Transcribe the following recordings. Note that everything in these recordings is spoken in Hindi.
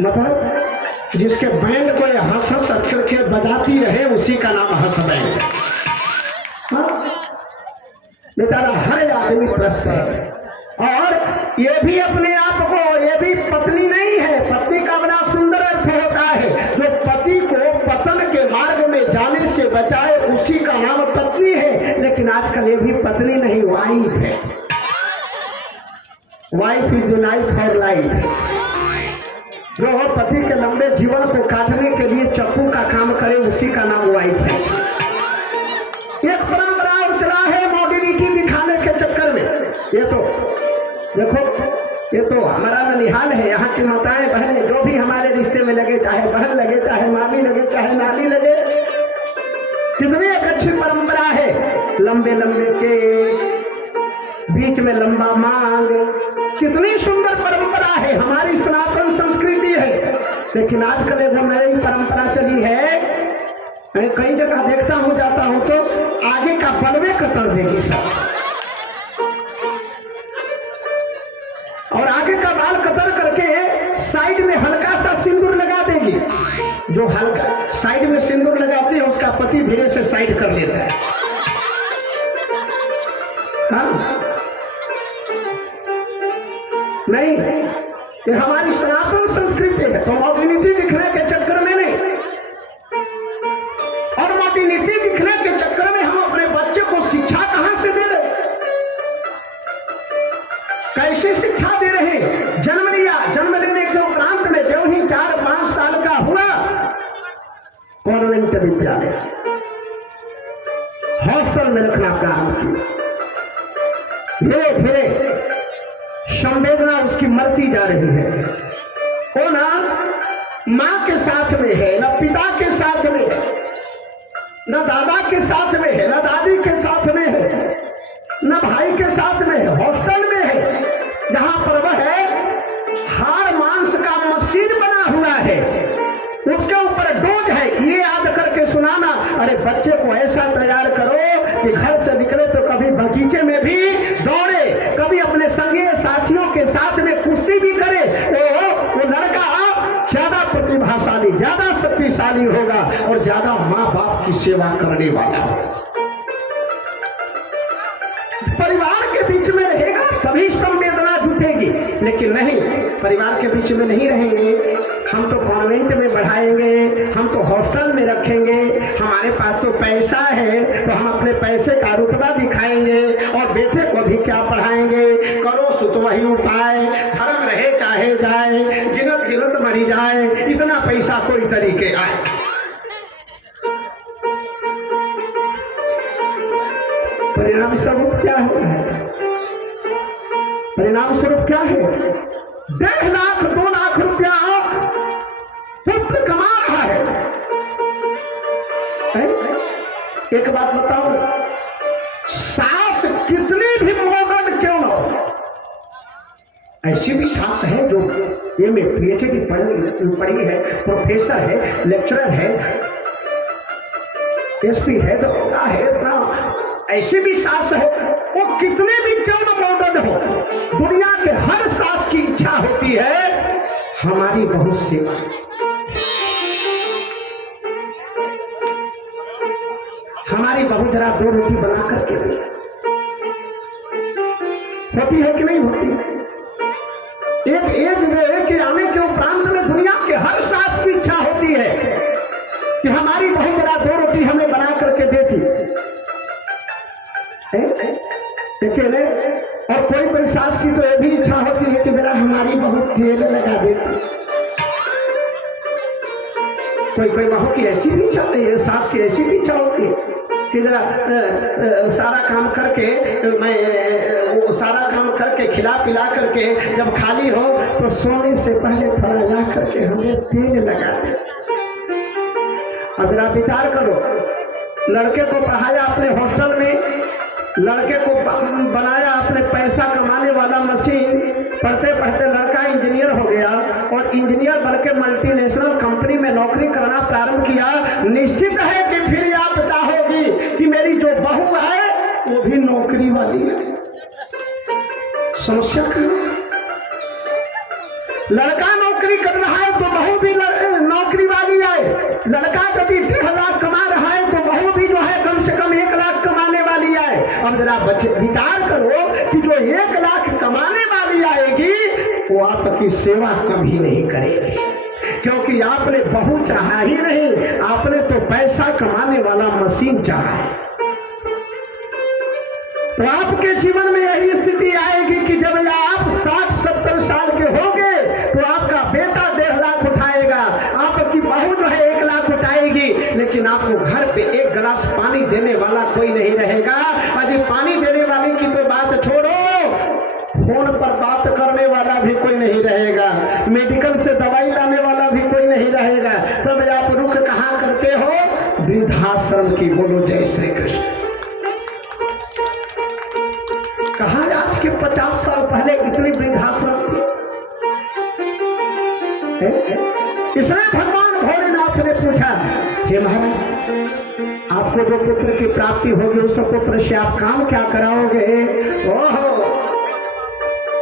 मतलब जिसके बैंड को ये हंस हंस अक्षर के बजाती रहे उसी का नाम हंस बैंड। बेचारा हर आदमी त्रस्त है। और ये भी अपने आप को, ये भी पत्नी नहीं है। पत्नी का बड़ा सुंदर अर्थ होता है, जो पति को पतन के मार्ग में जाने से बचाए उसी का नाम पत्नी है। लेकिन आजकल ये भी पत्नी नहीं, वाइफ है। Wife is the knife for life. जो पति के लंबे जीवन को काटने के लिए चप्पू का काम करे उसी का नाम वाइफ है। एक परंपरा और चला है मॉडर्निटी दिखाने के चक्कर में। ये तो देखो, ये तो हमारा ननिहाल है। यहाँ की माताएं बहनें जो भी हमारे रिश्ते में लगे, चाहे बहन लगे, चाहे मामी लगे, चाहे नानी लगे, कितनी एक अच्छी परंपरा है। लंबे लंबे केस, बीच में लंबा मांग, कितनी सुंदर परंपरा है, हमारी सनातन संस्कृति है। लेकिन आजकल एक नई परंपरा चली है। मैं कई जगह देखता हूँ, जाता हूँ तो आगे का बलवे कतर देगी सब, और आगे का बाल कतर करके साइड में हल्का सा सिंदूर लगा देगी। जो हल्का साइड में सिंदूर लगाती है उसका पति धीरे से साइड कर लेता है। हाँ? नहीं, ये हमारी सनातन संस्कृति है। तो मॉडर्निटी दिखने के चक्कर में नहीं, और मॉडर्निटी दिखने के चक्कर में हम अपने बच्चे को शिक्षा कहां से दे रहे, कैसी शिक्षा दे रहे हैं। जन्म लिया, जन्म लेने के उपरांत में जो ही 4-5 साल का हुआ, कॉन्वेंट विद्यालय, हॉस्टल में रखना प्रारंभ किया। धीरे धीरे संवेदना उसकी मरती जा रही है। वो ना माँ के साथ में है, न पिता के साथ में है, न दादा के साथ में है, न दादी के साथ में है, न भाई के साथ में है, हॉस्टल में है, जहां पर वह हाड़ मांस का मशीन बना हुआ है। उसके ऊपर डोज है, ये याद करके सुनाना। अरे बच्चे को ऐसा तैयार करो कि घर से निकले तो कभी बगीचे में भी दौड़े, कभी अपने संगी साथियों के साथ में कुश्ती भी करे। वो लड़का ज्यादा प्रतिभाशाली, ज्यादा शक्तिशाली होगा और ज्यादा माँ बाप की सेवा करने वाला होगा। परिवार के बीच में रहेगा तभी संवेदना जुटेगी। लेकिन नहीं, परिवार के बीच में नहीं रहेंगे। हम तो कॉन्वेंट में बढ़ाएंगे, हम तो हॉस्टल में रखेंगे, हमारे पास तो पैसा है तो हम अपने पैसे का रुतबा दिखाएंगे और बेटे को भी क्या पढ़ाएंगे। करो सुत वही उपाय, धर्म रहे चाहे जाए, गिनत गिनत मरी जाए, इतना पैसा कोई तरीके आए। परिणाम स्वरूप क्या है? परिणाम स्वरूप क्या है? 1.5 लाख 2 लाख रुपया पुत्र कमा रहा है। एक बात बताओ, सास कितनी भी मॉडर्न क्यों ना हो, ऐसी भी सास है जो एमए पीएचडी पढ़ी है, प्रोफेसर है, लेक्चरर है, एसपी है, दरोगा है ना, ऐसी भी सास है। वो कितने भी क्यों न मॉडर्न हो, दुनिया के हर सास की इच्छा होती है हमारी बहू सेवा, हमारी बहू जरा 2 रोटी बना करके दे। होती है कि नहीं होती? एक एज के आने के उपरांत में दुनिया के हर सास की इच्छा होती है कि हमारी बहू जरा 2 रोटी हमें बना करके देती। अकेले और कोई सास की तो ये भी इच्छा होती है कि जरा हमारी बहू तेल लगा देती। कोई बहू की ऐसी भी इच्छा होती है, सास की ऐसी भी इच्छा होती है कि जरा सारा काम करके, मैं वो सारा काम करके खिला पिला करके जब खाली हो तो सोने से पहले थोड़ा ला करके हमें तेल लगा दे। अब जरा विचार करो, लड़के को पढ़ाया अपने हॉस्टल में, लड़के को बनाया अपने पैसा कमाने वाला मशीन, पढ़ते पढ़ते लड़का इंजीनियर हो गया और इंजीनियर बनकर मल्टीनेशनल कंपनी में नौकरी करना प्रारंभ किया। निश्चित है कि फिर आप चाहोगी कि मेरी जो बहू है वो भी नौकरी वाली है। समस्या क्या? लड़का नौकरी कर रहा है तो बहू भी नौकरी वाली आए। लड़का यदि 1.5 लाख कमा रहा है तो बहू भी जो है कम से कम 1 लाख कमाने वाली आए। अब जरा बच्चे विचार करो कि जो 1 लाख कमाने वाली आएगी वो आपकी सेवा कभी नहीं करेगी, क्योंकि आपने बहू चाहा ही नहीं, आपने तो पैसा कमाने वाला मशीन चाहा है। तो आपके जीवन में यही स्थिति आएगी कि जब आप 60-70 साल के होंगे तो आपका बेटा 1.5 लाख उठाएगा, आपकी बहू जो है 1 लाख उठाएगी, लेकिन आपको घर पे 1 गिलास पानी देने वाला कोई नहीं रहेगा। अभी पानी देने वाले की तो बात छोड़ो, फोन पर बात करने वाला भी कोई नहीं रहेगा, मेडिकल से दवाई लाने वाला भी कोई नहीं रहेगा। तब आप रुख कहाँ करते हो? वृद्धाश्रम की। बोलो जय श्री कृष्ण। कहा आज के 50 साल पहले इतनी वृद्धाश्रम थी? इसलिए भगवान भोलेनाथ ने पूछा, हे महाराज आपको जो पुत्र की प्राप्ति होगी उस पुत्र से आप काम क्या कराओगे? ओहो,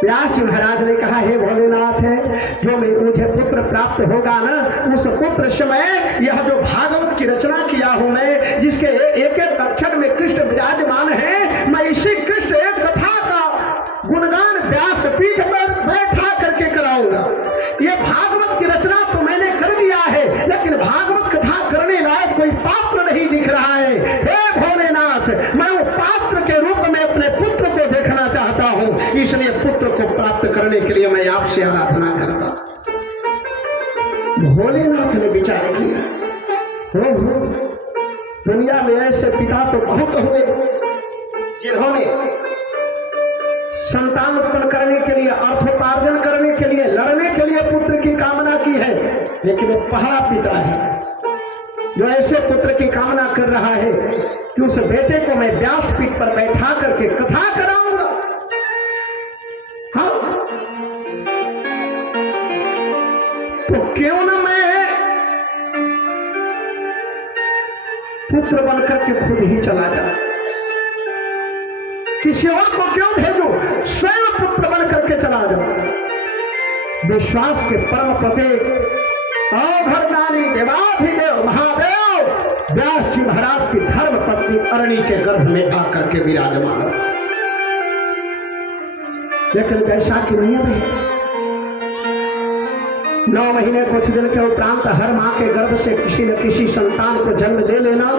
व्यास जी महाराज ने कहा, हे भोलेनाथ है जो मुझे पुत्र प्राप्त होगा ना, उस पुत्र से मैं यह जो भागवत की रचना किया हूं मैं, जिसके एक एक अक्षर में कृष्ण विराजमान है, मैं इसी कृष्ण एक कथा का गुणगान व्यास पीठ पर बैठा करके कराऊंगा। ये भागवत की रचना तो मैंने कर दिया है, लेकिन भागवत कथा करने लायक कोई पात्र नहीं दिख रहा है। हे भोलेनाथ, मैं वो पात्र के रूप में अपने पुत्र को देखना चाहता हूं, इसलिए पुत्र को प्राप्त करने के लिए मैं आपसे आराधना करता। भोलेनाथ ने विचार किया, दुनिया में ऐसे पिता तो बहुत हुए जिन्होंने संतान उत्पन्न करने के लिए, अर्थोपार्जन करने के लिए, लड़ने के लिए पुत्र की कामना की है, लेकिन वो पहला पिता है जो ऐसे पुत्र की कामना कर रहा है कि उस बेटे को मैं व्यासपीठ पर बैठा करके कथा कराऊंगा। हाँ, तो क्यों ना मैं पुत्र बनकर के खुद ही चला जाऊं, किसी और को क्यों भेजूं, स्वयं पुत्र बन करके चला जाऊं। विश्वास के परम प्रतीक अवघड़दानी देवाधिदेव महादेव व्यास जी महाराज की धर्म पत्नी अरणी के गर्भ में आकर के विराजमान। लेकिन जैसा कि नियम है, 9 महीने कुछ दिन के उपरांत हर मां के गर्भ से किसी न किसी संतान को जन्म ले लेना।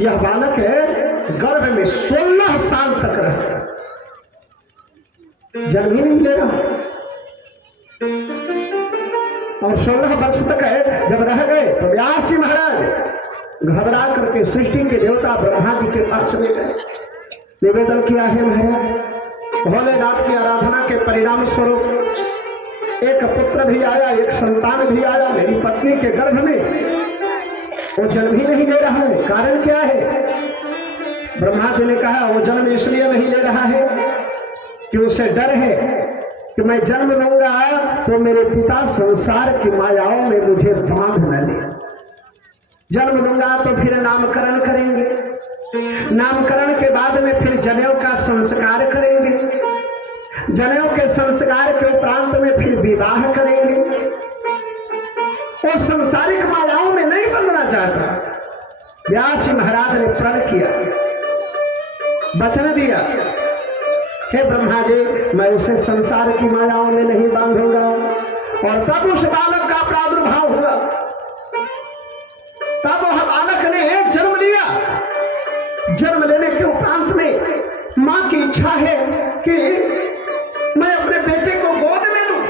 यह बालक है गर्भ में 16 साल तक रहा, जन्म ही नहीं ले रहा, और 16 वर्ष तक है जब रह गए तो व्यास जी महाराज घबरा करके सृष्टि के देवता ब्रह्मा जी के पास चले गए। निवेदन किया है महाराज, भोलेनाथ की आराधना के परिणाम स्वरूप एक पुत्र भी आया, एक संतान भी आया मेरी पत्नी के गर्भ में, वो जन्म ही नहीं ले रहा है। कारण क्या है? ब्रह्मा जी ने कहा वो जन्म इसलिए नहीं ले रहा है कि उसे डर है कि मैं जन्म लूंगा तो मेरे पिता संसार की मायाओं में मुझे बांध न ले। जन्म लूंगा तो फिर नामकरण करेंगे, नामकरण के बाद में फिर जनेऊ का संस्कार करेंगे, जनेऊ के संस्कार के उपरांत में फिर विवाह करेंगे। वो संसारिक मायाओं में नहीं बंधना चाहता। व्यास जी महाराज ने प्रण किया, वचन दिया, हे ब्रह्मा जी मैं उसे संसार की मायाओं में नहीं बांधूंगा। और तब उस बालक का प्रादुर्भाव हुआ, तब वह बालक ने जन्म लिया। जन्म लेने के उपरांत में मां की इच्छा है कि मैं अपने बेटे को गोद में लूं।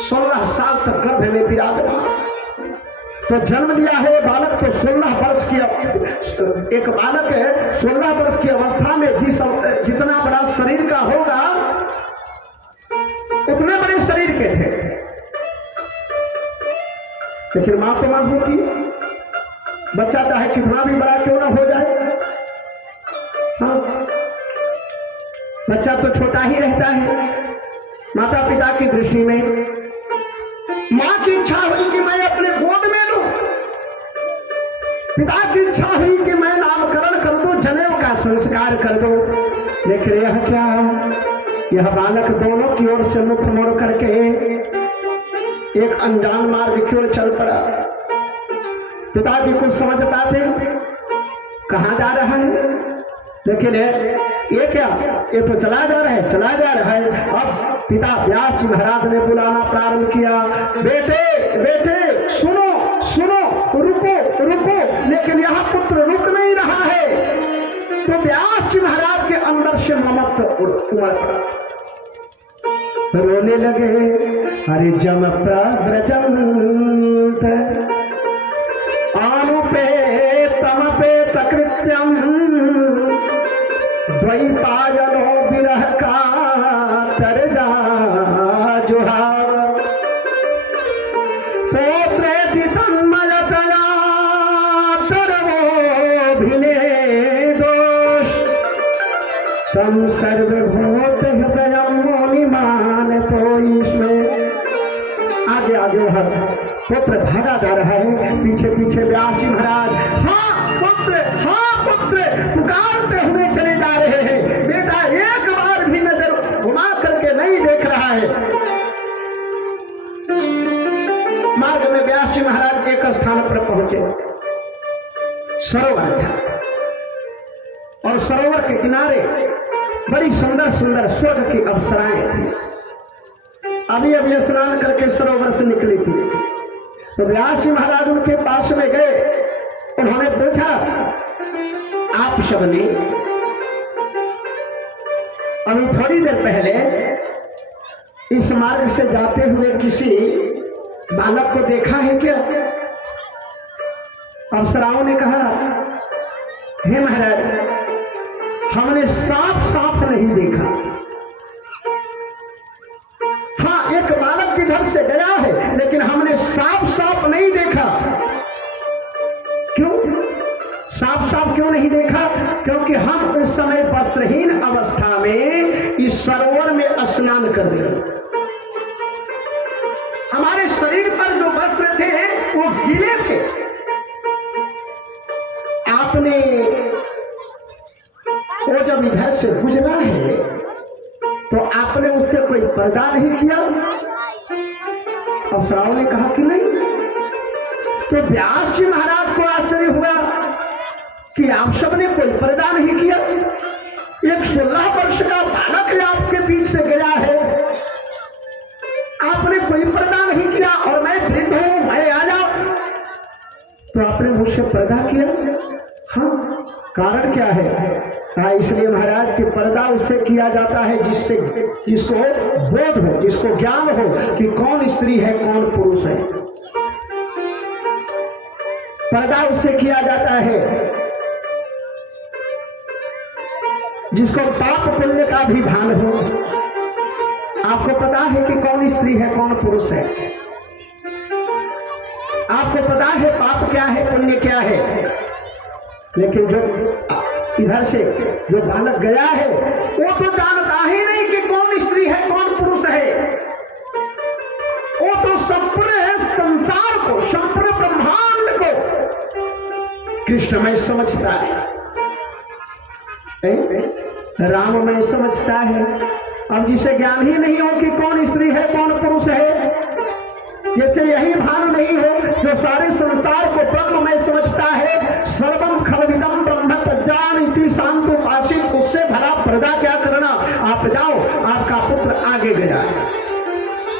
16 साल तक गर्भ में विराजमान, तो जन्म लिया है बालक तो 16 वर्ष की, एक बालक है 16 वर्ष की अवस्था में जितना बड़ा शरीर का होगा उतने बड़े शरीर के थे, लेकिन मां तो मां होती, बच्चा चाहे कितना भी बड़ा क्यों ना हो जाए, हाँ बच्चा तो छोटा ही रहता है माता पिता की दृष्टि में। मां की इच्छा हुई कि मैं अपने गोद में लूं, पिता की इच्छा हुई कि मैं नामकरण कर दूं, जनेऊ का संस्कार कर दूं। लेकिन यह क्या, यह बालक दोनों की ओर से मुख मोड़ करके एक अनजान मार्ग की ओर चल पड़ा। पिताजी कुछ समझ पाते कहाँ जा रहा है, लेकिन ये क्या, ये तो चला जा रहा है, चला जा रहा है। अब पिता व्यास जी महाराज ने बुलाना प्रारंभ किया, बेटे बेटे सुनो सुनो, रुको रुको, लेकिन यह पुत्र रुक नहीं रहा है। तो व्यास जी महाराज के अंदर से ममत्व उमड़ पड़ा, रोने लगे। हरि जम प्रव्रजंत आनुपे तमपे तकृत्यम द्वैपायनो विरह का तरजा जुहार पोत्रेति तन्मयतया तरवोभिने दोष तम सर्वभूत हृदयम मोनिमान। तो इसमें आगे आगे हर पुत्र भागा जा रहा है, पीछे पीछे व्यास जी महाराज हाँ पुत्र पुकारते हुए चले जा रहे हैं। बेटा एक बार भी नजर घुमा करके नहीं देख रहा है। मार्ग में व्यास जी महाराज एक स्थान पर पहुंचे, सरोवर था और सरोवर के किनारे बड़ी सुंदर सुंदर स्वर्ग की अप्सराएं थी। अभी अभी स्नान करके सरोवर से निकली थी। तो व्यास जी महाराज उनके पास में गए, उन्होंने पूछा आप सबने अभी थोड़ी देर पहले इस मार्ग से जाते हुए किसी बालक को देखा है क्या? अप्सराओं ने कहा हे महाराज हमने साफ साफ नहीं देखा। हाँ एक बालक किधर से गया है, लेकिन हमने साफ साफ नहीं देखा। क्यों साफ साफ क्यों नहीं देखा? क्योंकि हम उस समय वस्त्रहीन अवस्था में इस सरोवर में स्नान कर रहे, हमारे शरीर पर जो वस्त्र थे वो गीले थे। आपने वो जब इधर से गुजरा है तो आपने उससे कोई पर्दा नहीं किया? अप्सराओं ने कहा कि नहीं। तो व्यास जी महाराज को आश्चर्य हुआ कि आप सबने कोई पर्दा नहीं किया। एक 16 वर्ष का बालक आपके बीच से गया है, आपने कोई पर्दा नहीं किया और मैं वृद्ध हूं, मैं आ जाऊं। तो आपने मुझसे पर्दा किया? हाँ कारण क्या है? इसलिए महाराज कि पर्दा उससे किया जाता है जिससे जिसको बोध हो, जिसको ज्ञान हो कि कौन स्त्री है कौन पुरुष है। पर्दा उससे किया जाता है जिसको पाप पुण्य का भी भान हो। आपको पता है कि कौन स्त्री है कौन पुरुष है, आपको पता है पाप क्या है पुण्य क्या है, लेकिन जो इधर से जो बालक गया है वो तो जानता ही नहीं कि कौन स्त्री है कौन पुरुष है। वो तो संपूर्ण संसार को, संपूर्ण ब्रह्मांड को कृष्णमय समझता है, राममय समझता है। अब जिसे ज्ञान ही नहीं हो कि कौन स्त्री है कौन पुरुष है, जैसे यही भान नहीं हो जो सारे संसार को ब्रह्ममय समझता है, सर्वम खलविदम ब्रह्म तज्जान इति शांतो आसित, उससे भला पर्दा क्या करना। आप जाओ, आपका पुत्र आगे गया।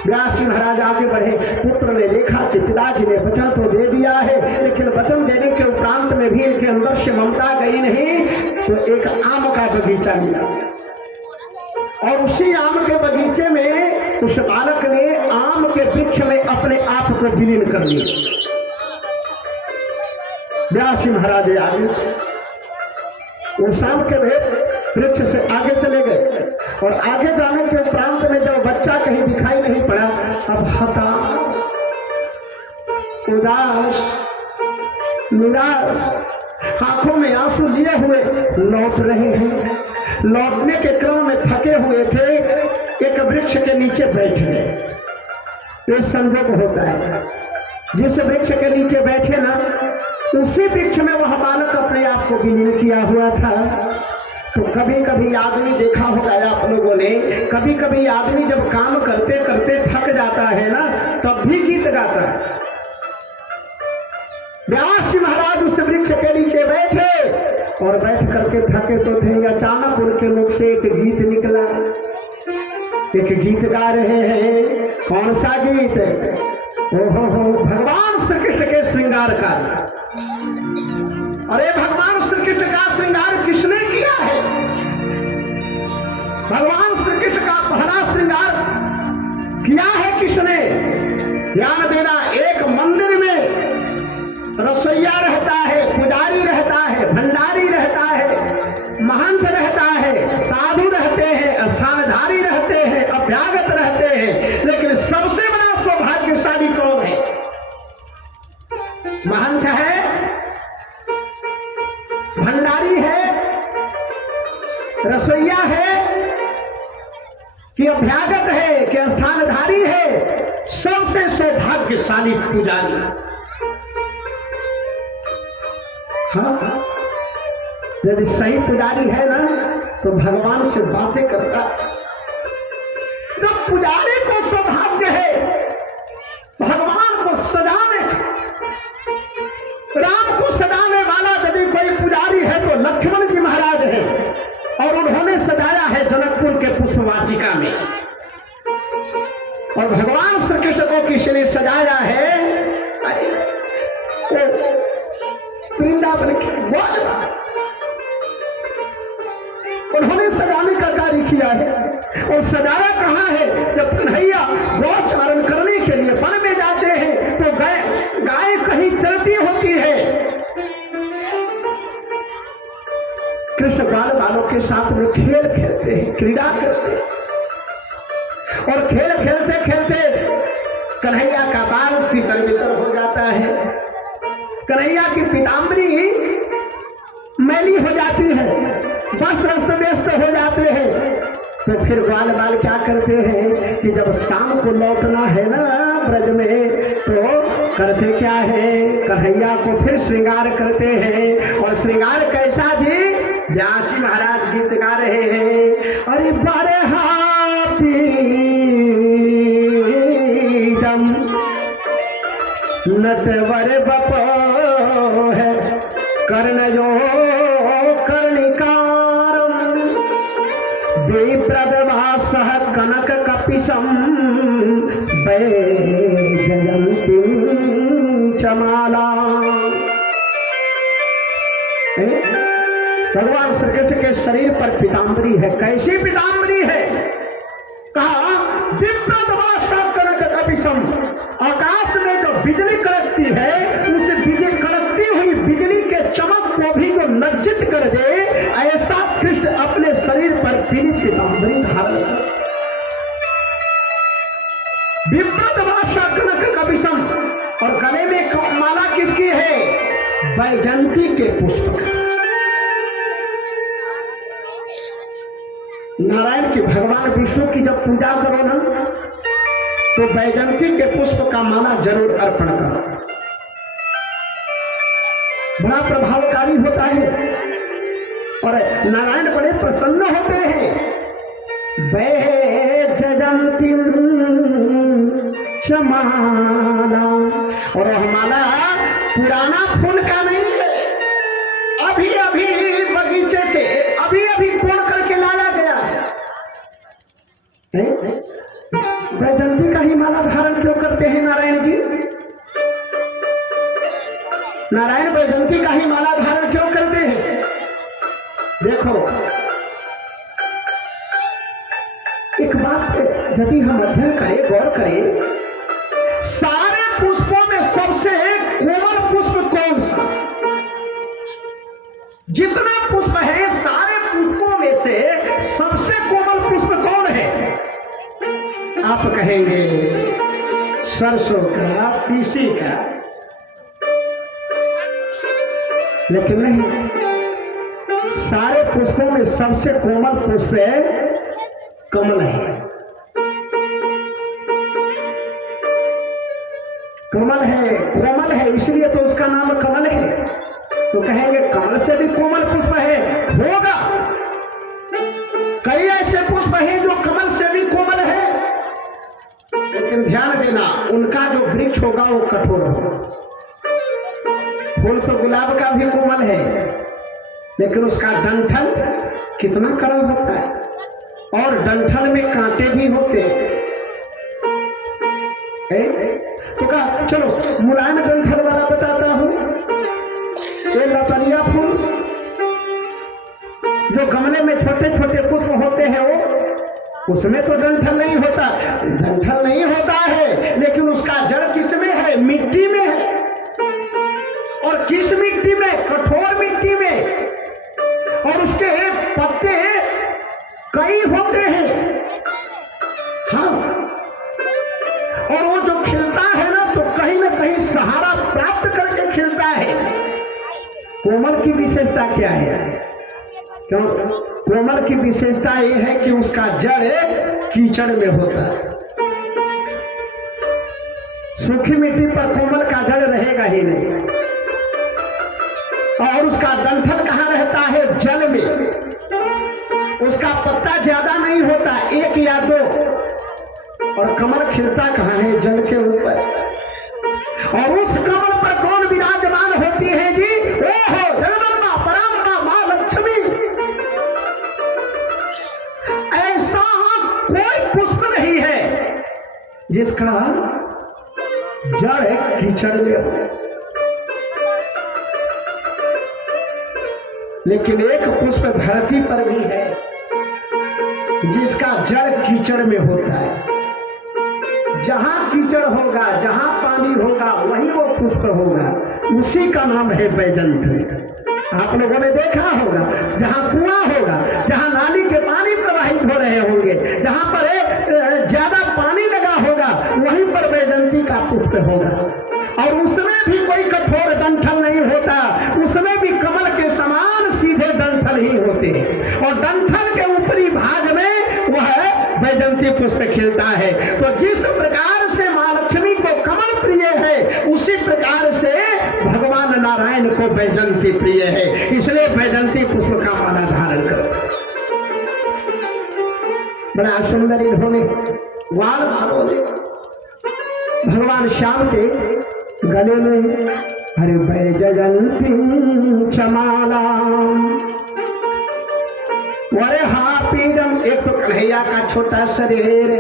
व्यास जी महाराज आगे बढ़े, पुत्र ने देखा कि पिताजी ने वचन तो दे दिया है, लेकिन वचन देने के उपरांत में भी इनके अंदर से ममता गई नहीं। तो एक आम का बगीचा लिया और उसी आम के बगीचे में उस बालक ने आम के वृक्ष में अपने आप को विलीन कर लिया। व्यास जी महाराज आगे उस आम के वृक्ष से आगे चले गए और आगे जाने के उपरांत में जब बच्चा कहीं दिखाई नहीं पड़ा, अब हताश उदास निराश आंखों में आंसू लिए हुए लौट रहे हैं। लौटने के क्रम में थके हुए थे, एक वृक्ष के नीचे बैठ गए। ये संयोग होता है, जिस वृक्ष के नीचे बैठे ना उसी वृक्ष में वह बालक अपने आप को विलीन किया हुआ था। तो कभी कभी आदमी देखा होगा आप लोगों ने, कभी कभी आदमी जब काम करते करते थक जाता है ना, तब भी गीत गाता है। व्यास जी महाराज उस वृक्ष के नीचे बैठे और बैठ करके थके तो थे, अचानक उनके मुख से एक गीत निकला। एक गीत गा रहे हैं। कौन सा गीत? ओहो हो, भगवान श्री कृष्ण के श्रृंगार का। अरे भगवान श्री कृष्ण का श्रृंगार किसने किया है? भगवान श्री कृष्ण का पहला श्रृंगार किया है किसने? ध्यान देना, एक मंदिर में रसोईया रहता है, पुजारी रहता है, भंडारी रहता है, महंत रहता है, साधु रहते हैं, स्थानधारी रहते हैं, अभ्यागत रहते हैं, लेकिन सबसे बड़ा सौभाग्यशाली कौन है? महंत है, भंडारी है, रसोईया है कि अभ्यागत है कि स्थानधारी है? सबसे सौभाग्यशाली पुजारी। हाँ, यदि सही पुजारी है ना तो भगवान से बातें करता है। जब पुजारी को सौभाग्य है भगवान को सजाने, राम को सजाने वाला यदि कोई पुजारी है तो लक्ष्मण जी महाराज है, और उन्होंने सजाया है जनकपुर के पुष्पवाटिका में। और भगवान श्री कृष्ण को किसने सजाया है? वृंदावन के गोचरा उन्होंने सजाने का कार्य किया है। और सजाया कहाँ है? जब कन्हैया गोचारण करने के लिए वन में जाते हैं तो गाय कहीं चलती होती है, कृष्ण बाल बालों के साथ में खेल खेलते हैं, क्रीड़ा करते हैं, और खेल खेलते खेलते कन्हैया का बाल तितर बितर हो जाता है, कन्हैया की पीताम्बरी मैली हो जाती है, बस अस्त व्यस्त हो जाते हैं। तो फिर ग्वाल बाल क्या करते हैं कि जब शाम को लौटना है ना ब्रज में, तो करते क्या है? कन्हैया को फिर श्रृंगार करते हैं। और श्रृंगार कैसा जी? व्यास जी महाराज गीत गा रहे हैं। अरे बारे नटवर बपो है कर्णयो कर्णिकारम विप्रदवासः कनक कपिशम वैजयन्ती चमाला। भगवान श्री कृष्ण के शरीर पर पीताम्बरी है। कैसी पीताम्बरी है? कहा विप्रदवासः कनक कपिशम। आकाश में जो बिजली कड़कती है, उसे बिजली कड़कती हुई बिजली के चमक को भी जो लज्जित कर दे, ऐसा कृष्ण अपने शरीर पर पीली पीताम्बरी धारण कर। विप्रदवासः कनक कपिशम। और गले में माला किसकी है? वैजयंती के पुष्प का। नारायण की, भगवान विष्णु की जब पूजा करो ना तो वैजयंती के पुष्प का माला जरूर अर्पण करो, बड़ा प्रभावकारी होता है और नारायण बड़े प्रसन्न होते हैं। वैजयंती चमाला। और माला पुराना फूल का नहीं है, अभी अभी बगीचे से अभी अभी तोड़ करके लाया गया है। वैजयंती का ही माला धारण क्यों करते हैं नारायण जी? नारायण वैजयंती का ही माला धारण क्यों करते हैं? देखो, एक बात यदि हम अध्ययन करें, गौर करें, सारे पुष्पों में सबसे कोमल पुष्प कौन सा? जितने पुष्प है सारे पुष्पों में से सबसे कोमल पुष्प कौन है? आप कहेंगे सरसों का, तीसी का, लेकिन नहीं, सारे पुष्पों में सबसे कोमल पुष्प है कमल है। कमल है, कोमल है, इसलिए तो उसका नाम कमल है। तो कहेंगे कमल से भी कोमल पुष्प है, होगा, उनका जो वृक्ष होगा वो कठोर होगा। फूल तो गुलाब का भी कोमल है, लेकिन उसका डंठल कितना कड़ा होता है, और डंठल में कांटे भी होते हैं। तो कहा चलो मुलायम डंठल वाला बताता हूं। ये लतरिया फूल जो गमले में छोटे छोटे पुष्प होते हैं, वो उसमें तो डंठल नहीं होता, डंठल नहीं होता है, लेकिन उसका जड़ किसमें है? मिट्टी में है। और किस मिट्टी में? कठोर मिट्टी में। और उसके पत्ते कई होते हैं। हाँ, और वो जो खिलता है ना, तो कहीं ना कहीं सहारा प्राप्त करके खिलता है। कोमल की विशेषता क्या है? क्यों? कोमल की विशेषता ये है कि उसका जड़ कीचड़ में होता है। सूखी मिट्टी पर कोमल का जड़ रहेगा ही नहीं। और उसका डंठल कहाँ रहता है? जल में। उसका पत्ता ज्यादा नहीं होता, एक या दो। और कमल खिलता कहाँ है? जल के ऊपर। और उस कमल पर कौन विराजमान होती है जी? वो हो जगदम्बा पराम्बा मां लक्ष्मी। ऐसा कोई पुष्प नहीं है जिसका जड़ कीचड़ में हो। लेकिन एक पुष्प धरती पर भी है जिसका जड़ कीचड़ में होता है। जहां कीचड़ होगा, जहां पानी होगा, वहीं वो पुष्प होगा। उसी का नाम है वैजंती। आप लोगों ने देखा होगा, जहां कुआं होगा, जहां नाली के पानी प्रवाहित हो रहे होंगे, जहां पर ज्यादा पानी लगा होगा, वहीं पर वैजंती का पुष्प होगा। और उसमें भी कोई कठोर डंठल नहीं होता, उसमें भी कमल के समान सीधे डंठल ही होते हैं। और डंठल के ऊपरी भाग में वह वैजंती पुष्प खिलता है। तो जिस प्रकार से मां लक्ष्मी को कमल प्रिय है, उसी प्रकार से भगवान नारायण को वैजंती प्रिय है। इसलिए वैजंती पुष्प का माला धारण करो। बड़ा सुंदर इन्होंने वाल भागों ने भगवान श्याम के गले में हरे वैजयंती चमाला। वरे पीरम, एक तो कन्हैया का छोटा शरीर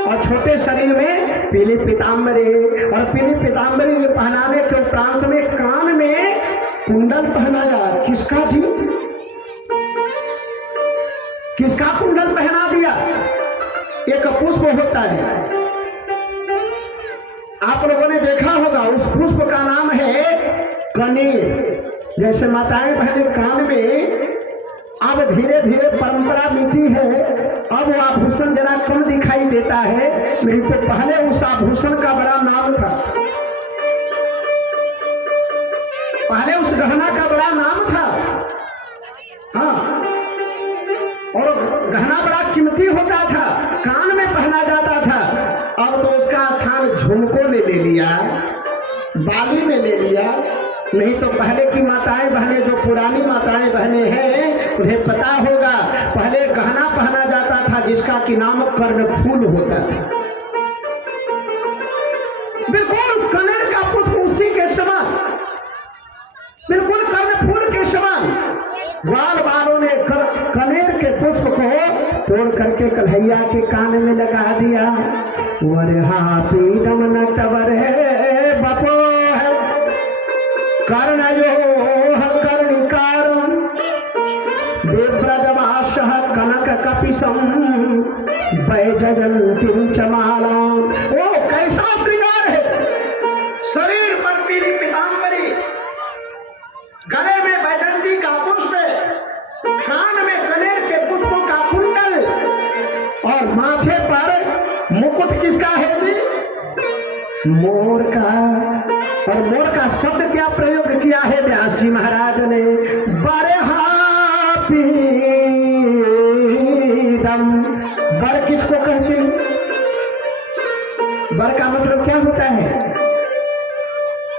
और छोटे शरीर में पीली पीताम्बरी, और पीली पीताम्बरी के पहनाने के उपरांत में कान में कुंडल पहनाया। किसका जी? किसका कुंडल पहना दिया? एक पुष्प होता है, आप लोगों ने देखा होगा, उस पुष्प का नाम है कनेर। जैसे माताएं बहनें कान में अब धीरे धीरे परंपरा मिटी है, अब वो आभूषण जरा कम दिखाई देता है, नहीं तो पहले उस आभूषण का बड़ा नाम था। पहले उस गहना का बड़ा नाम था। हाँ, और गहना बड़ा कीमती होता था, कान में पहना जाता था। अब तो उसका स्थान झुमकों ने ले लिया, बाली ने ले लिया। नहीं तो पहले की माताएं बहनें, जो पुरानी माताएं बहनें हैं, उन्हें पता होगा, पहले गहना पहना जाता था जिसका कि नाम कर्णफूल होता था। बिल्कुल कनेर का पुष्प उसी के समान, बिल्कुल कर्णफूल के समान। ग्वाल वालों ने कनेर के पुष्प को तोड़ करके कन्हैया के कान में लगा दिया। वरहा पीडम नटवर है बपो है कर्णयो कर्णिकार देव्रजवास कनक कपिशम वैजयंती चमाला। वो कैसा श्रृंगार है! शरीर पर पीली पीताम्बरी, गले में वैजयंती का पुष्प, कान में कनेर के पुष्पों का कुंडल, और माथे पर मुकुट किसका है जी? मोर का। और मोर का शब्द क्या प्रयोग किया है व्यास जी महाराज ने? बरहा पीडम। बर किसको कहते हैं? बर का मतलब क्या होता है?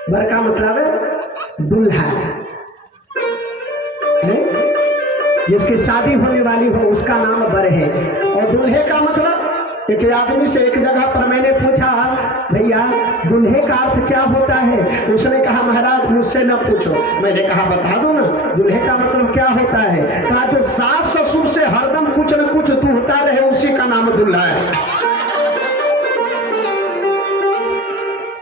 बर का मतलब दूल्हा। जिसकी शादी होने वाली हो उसका नाम बर है। और दूल्हे का मतलब एक आदमी से एक जगह पर मैंने पूछा, भैया दूल्हे का अर्थ क्या होता है? उसने कहा महाराज मुझसे न पूछो। मैंने कहा बता दो ना, दूल्हे का मतलब क्या होता है? कहा जो सास ससुर से हरदम कुछ न कुछ दूहता रहे उसी का नाम दूल्हा है।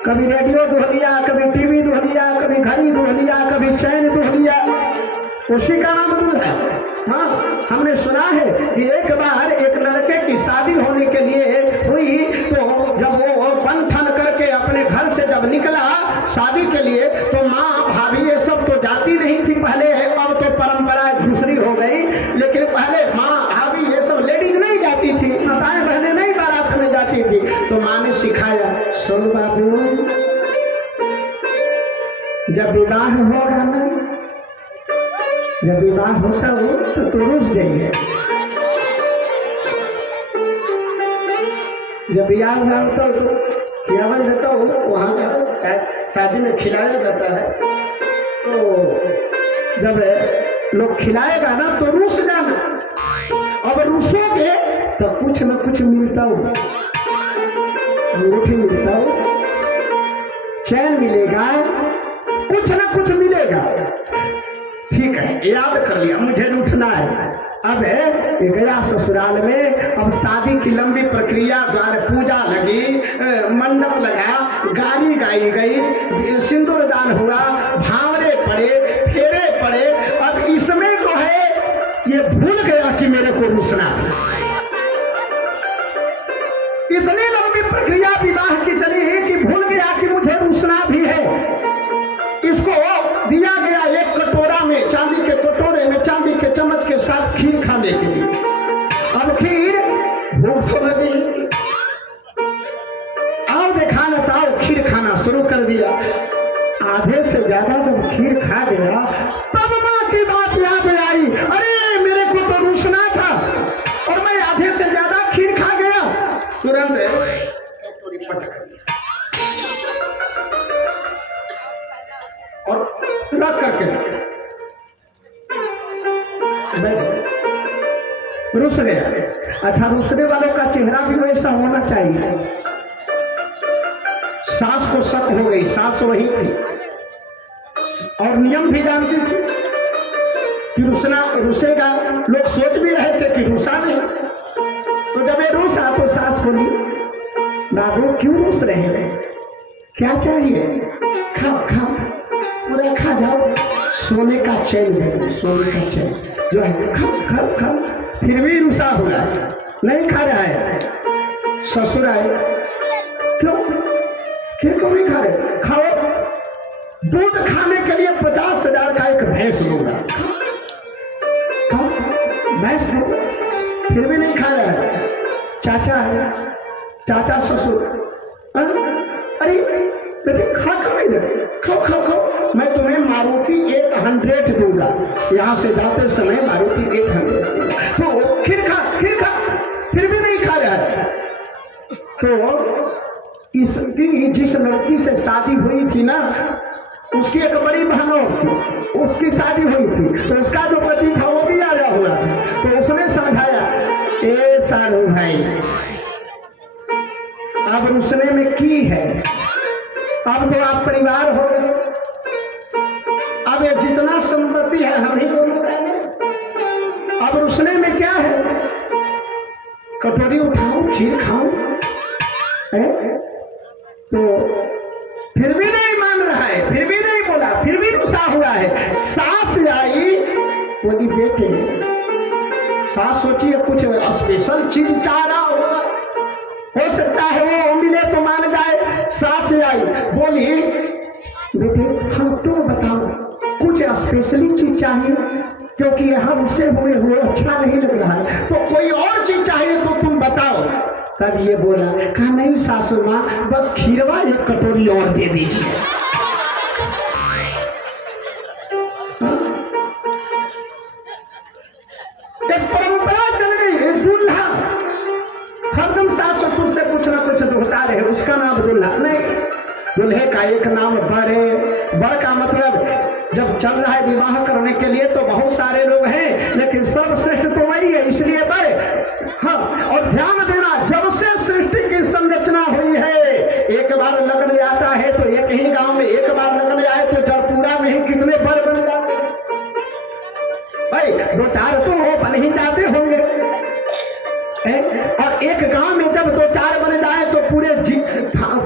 कभी रेडियो दुह लिया, कभी टीवी दुह लिया, कभी घड़ी दुह लिया, कभी चैन दुह लिया, उसी का नाम दूल्हा है। हाँ, हमने सुना है कि एक बार एक लड़के की शादी होने के लिए हुई, तो जब वो बन ठन करके अपने घर से जब निकला शादी के लिए, तो माँ भाभी ये सब तो जाती नहीं थी पहले, अब तो परंपरा दूसरी हो गई, लेकिन पहले माँ भाभी ये सब लेडीज नहीं जाती थी, माताएं बहनें नहीं बारात में जाती थी। तो माँ ने सिखाया, सुन बाबू, जब विवाह होगा ना, जब विवाह होता हो तो रुस जाइए, जब विवाह हुआ होता हो तो खिलावन देता हो, वहाँ का शादी में खिलाया जाता है, तो जब लोग खिलाएगा ना तो रुस जाना, अब रुसोगे तो कुछ न कुछ मिलता हो, अंगूठी मिलता हो, चैन मिलेगा, कुछ न कुछ मिलेगा। ठीक है, याद कर लिया, मुझे उठना है। अब गया ससुराल में, अब शादी की लंबी प्रक्रिया, द्वार पूजा लगी, मंडप लगा, गाली गाई गई, सिंदूर दान हुआ, भावरे पड़े, फेरे पड़े। अब इसमें जो है ये भूल गया कि मेरे को रुसना। इतनी लंबी प्रक्रिया विवाह की चली कि भूल गया कि मुझे रुसना भी है। इसको दिया गया एक कटोरा में, चांदी के कटोरे में, चांदी के चम्मच के साथ खीर खाने के लिए। अब खीर भूख तो लगी, आओ देखा न ताओ, खीर खाना शुरू कर दिया। आधे से ज्यादा जब खीर खा गया तब माँ की बात याद आई, अरे मेरे को तो रुसना था और मैं आधे से ज्यादा खीर खा गया। तुरंत थोड़ी पटक और रख करके रुस गया। अच्छा, रुसने वालों का चेहरा भी वैसा होना चाहिए। सास को शक हो गई, सास वही थी और नियम भी जानती थी कि रुसेगा। लोग सोच भी रहे थे कि रुसा नहीं, तो जब ये रुसा तो सास बोली, बाबू क्यों रुस रहे हैं, क्या चाहिए, खाओ खाओ, पूरा खा जाओ, सोने का चैन है, सोने का चैन जो है, खाओ खाओ खाओ। फिर भी रुसा हुआ नहीं खा रहा है। ससुर आए, क्यों खीर क्यों नहीं खा रहे, खाओ। दूध खाने के लिए 50,000 का एक भैंस लूंगा, खाओ भैंस लो, फिर भी नहीं खा रहा है। चाचा है, चाचा ससुर, अरे बेटे खा क्यों नहीं रहे, खाओ खाओ खाओ, मैं तुम्हें मारुति 800 दूंगा, यहाँ से जाते समय मारुति 800। तो खीर खा, फिर भी नहीं खा रहा है। तो इसकी जिस लड़की से शादी हुई थी ना, उसकी एक बड़ी बहन थी, उसकी शादी हुई थी, तो उसका जो पति था वो भी आया हुआ था। तो उसने समझाया, ए सारू भाई, अब रुसने में की है, अब तो आप परिवार हो गए, अब ये जितना संपत्ति है हम ही दोनों का है, अब रुसने में क्या है, कटोरी उठाओ, खीर खाओ। तो फिर भी नहीं मान रहा है, फिर भी नहीं बोला, फिर भी रुसा हुआ है। सास आई, बोली बेटे, सास सोचिए कुछ स्पेशल चीज चाह रहा होगा, हो सकता है वो मिले तो मान जाए। सास आई, बोली बेटे हम तुम बताओ, कुछ स्पेशली चीज चाहिए, क्योंकि यहाँ रुसे हुए अच्छा नहीं लग रहा है, तो कोई और चीज चाहिए तो तुम बताओ। तब ये बोला, कहा नहीं सासू माँ, बस खीरवा एक कटोरी और दे दीजिए। एक परंपरा चल गई, दूल्हा हरदम सास ससुर से कुछ ना कुछ दुहता रहे, उसका नाम दूल्हा नहीं। दूल्हे का एक नाम बर है। बर का मतलब जब चल रहा है विवाह करने के लिए तो बहुत सारे लोग हैं, लेकिन सर्वश्रेष्ठ तो वही है, इसलिए बर। हाँ, और ध्यान देना, जब से और एक गांव में जब 2-4 बन जाए तो पूरे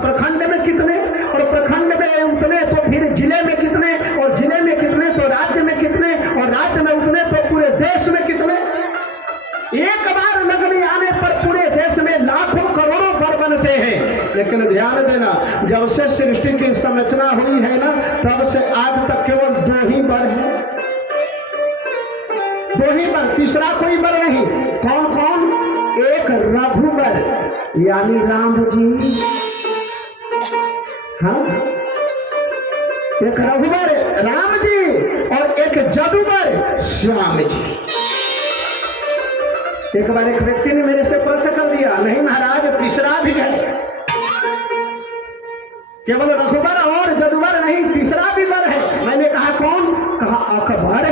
प्रखंड में कितने, और प्रखंड में उतने तो फिर जिले में कितने, और जिले में कितने तो राज्य में कितने, और राज्य में उतने तो पूरे देश में कितने। एक बार नगरी आने पर पूरे देश में लाखों करोड़ों वर बनते हैं। लेकिन ध्यान देना, जब से सृष्टि की संरचना हुई है ना, तब से आज तक केवल 2 ही वर हैं, 2 ही वर, तीसरा कोई वर नहीं। कौन कौन? एक रघुवर यानी राम जी, हाँ, एक रघुवर राम जी और एक जदुवर श्याम जी। एक बार एक व्यक्ति ने मेरे से प्रश्न कर दिया, नहीं महाराज तीसरा भी है, केवल रघुवर और जदुवर नहीं, तीसरा भी वर है। मैंने कहा कौन? कहा अकबर,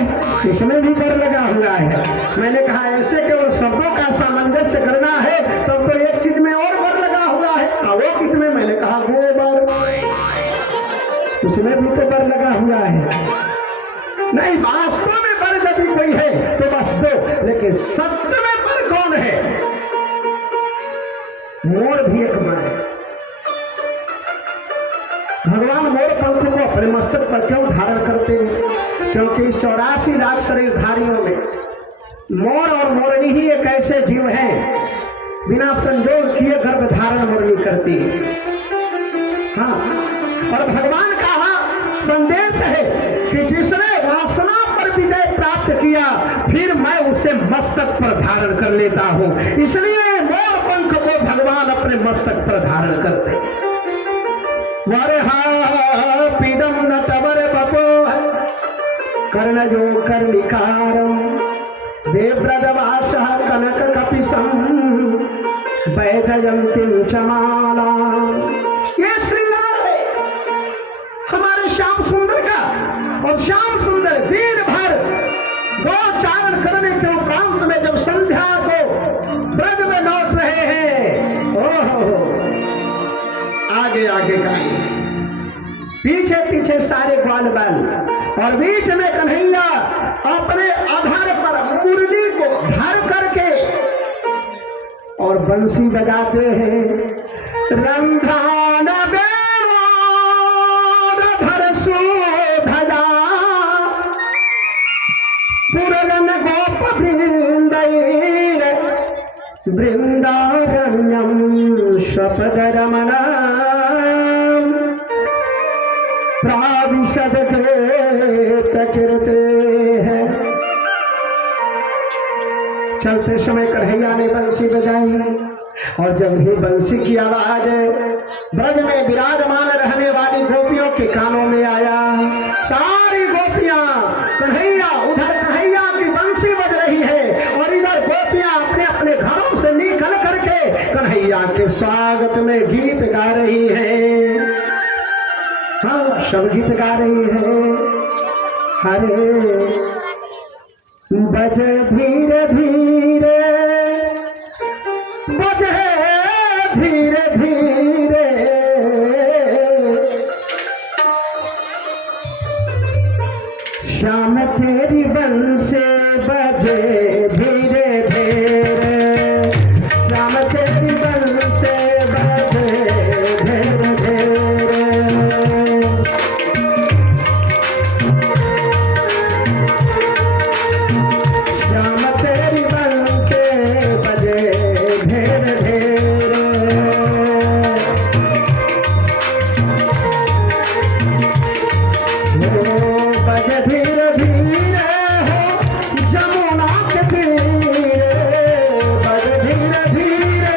इसमें भी वर लगा हुआ है। मैंने कहा ऐसे केवल शब्दों का सामंजस्य करना है, तब तो एक चीज में और वर लगा हुआ है। वो किसमें? मैंने कहा गोबर, उसमें भी तो वर लगा हुआ है। नहीं, वास्तव में वर यदि कोई है तो बस 2, लेकिन सत्य में वर कौन है? मोर भी एक वर है। भगवान मोर पंख को अपने मस्तक पर क्यों धारण करते हैं? क्योंकि इस 84 लाख शरीरधारियों में मोर और मोरनी ही एक ऐसे जीव हैं बिना संजोग किए गर्भ धारण मोरनी करती है। हाँ, और भगवान का संदेश है कि जिसने वासना पर विजय प्राप्त किया, फिर मैं उसे मस्तक पर धारण कर लेता हूं। इसलिए मोर पंख को भगवान अपने मस्तक पर धारण करते। वरहापीडम नटवर बपो कर्णजो कर्णिकारम देव्रजवासः कनक कपिशं वैजयन्तीं च मालाम्। ये श्रृंगार है हमारे श्याम सुंदर का। और श्याम सुंदर दिन भर गोचारण करने के उपरांत में जब संध्या को ब्रज में लौट रहे हैं, ओहो, आगे आगे गाय, पीछे पीछे सारे ग्वाल बाल, और बीच में कन्हैया अपने आधार पर मुरली को धर करके और बंसी बजाते हैं। रंधान धर सुधा पुरगन गोप वृंदारण्यम स्वपदरमण प्राविशद कीर्ते हैं। चलते समय कन्हैया ने बंसी बजाई, और जब ही बंसी की आवाज ब्रज में विराजमान रहने वाली गोपियों के कानों में आया, सारी गोपियां कन्हैया, उधर कन्हैया की बंसी बज रही है और इधर गोपियां अपने अपने घरों से निकल करके कन्हैया के स्वागत में गीत गा रही है। हाँ, सब गीत गा रही है। हरे बजे धीरे धीरे, बजे धीरे धीरे, श्याम तेरी बंसी बजे धीरे धीरे, श्याम तेरी बंसी बजे धीरे धीरे। धीरे धीरे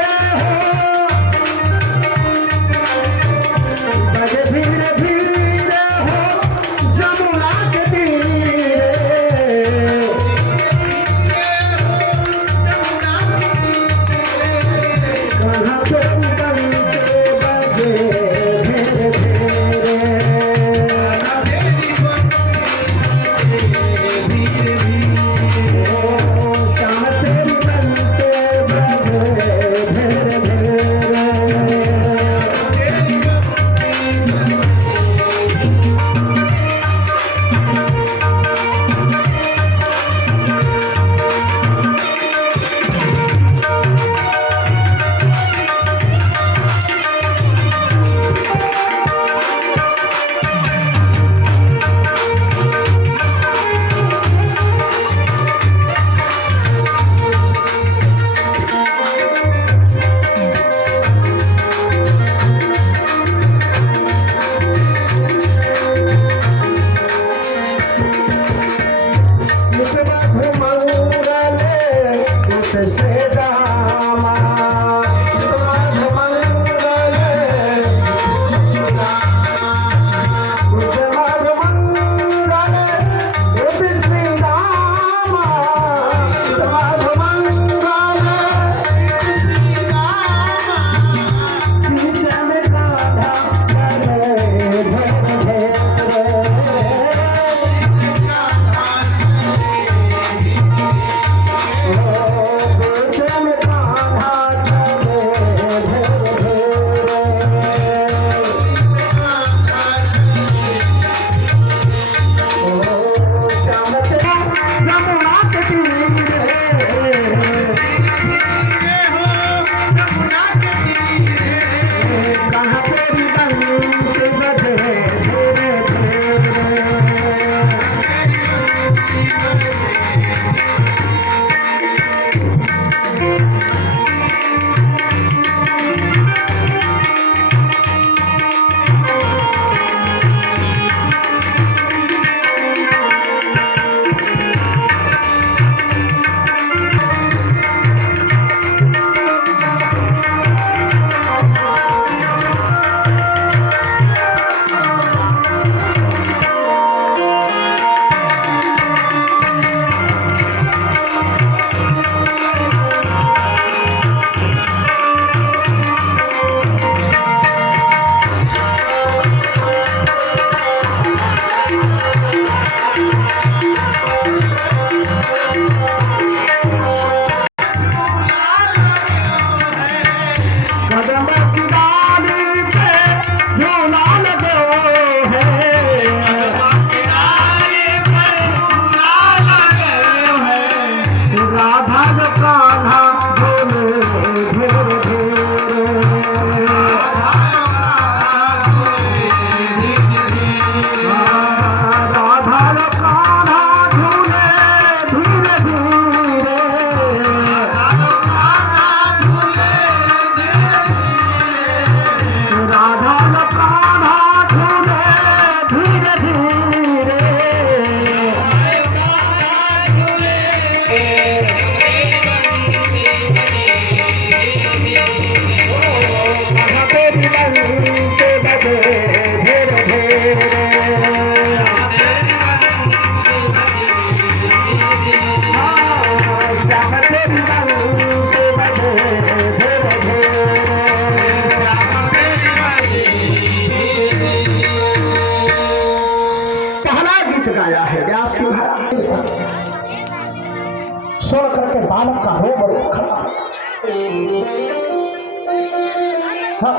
हाँ,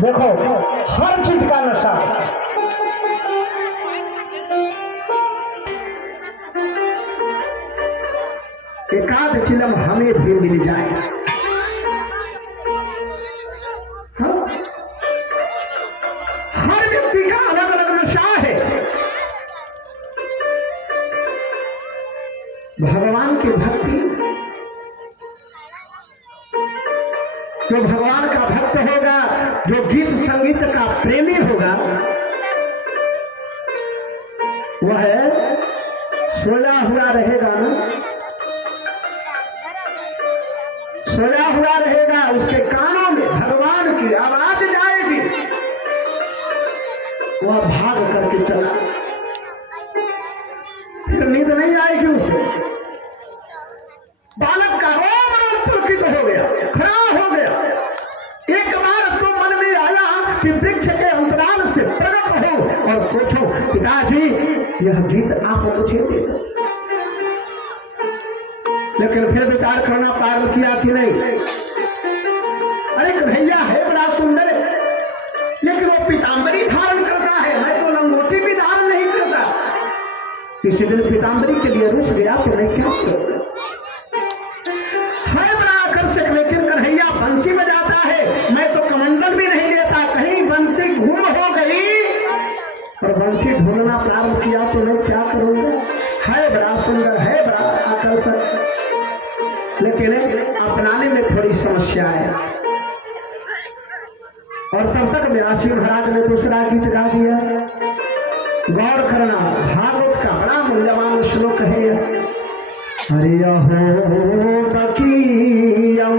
देखो हर चीज का नशा। एकाध चिलम हमें भी मिल जाए। हाँ? हर व्यक्ति का अलग अलग नशा है। भगवान की भक्ति, जो भगवान का भक्त होगा, जो गीत संगीत का प्रेमी होगा, वह सोया हुआ रहेगा ना, सोया हुआ रहेगा, उसके कानों में भगवान की आवाज जाएगी, वह भाग करके चला, फिर नींद नहीं आएगी उसे। बालक का रोम रोम पुलकित हो गया, खड़ा हो गया। एक बार तो मन में आया कि वृक्ष के अंतराल से प्रकट हो और पूछो, पिताजी यह गीत आप मुझे दे दो। लेकिन फिर विचार करना प्रारंभ किया कि नहीं, अरे कन्हैया है बड़ा सुंदर, लेकिन वो पीताम्बरी धारण करता है, मैं तो लंगोटी भी धारण नहीं करता। किसी दिन पीताम्बरी के लिए रुस गया तो मैं क्या करूंगा। है बड़ा आकर्षक, लेकिन कन्हैया बंसी बजाता है, मैं तो कमंडल भी नहीं लेता। कहीं बंसी घूम हो गई और बंसी ढूंढना प्रारंभ किया तो मैं क्या करूंगा। है बड़ा सुंदर, है बड़ा आकर्षक, लेकिन अपनाने में थोड़ी समस्या है। और तब तक व्यासी महाराज ने दूसरा गीत गा दिया। गौर करना, भागवत का बड़ा मूल्यवान श्लोक है। हरि अहो तकीयम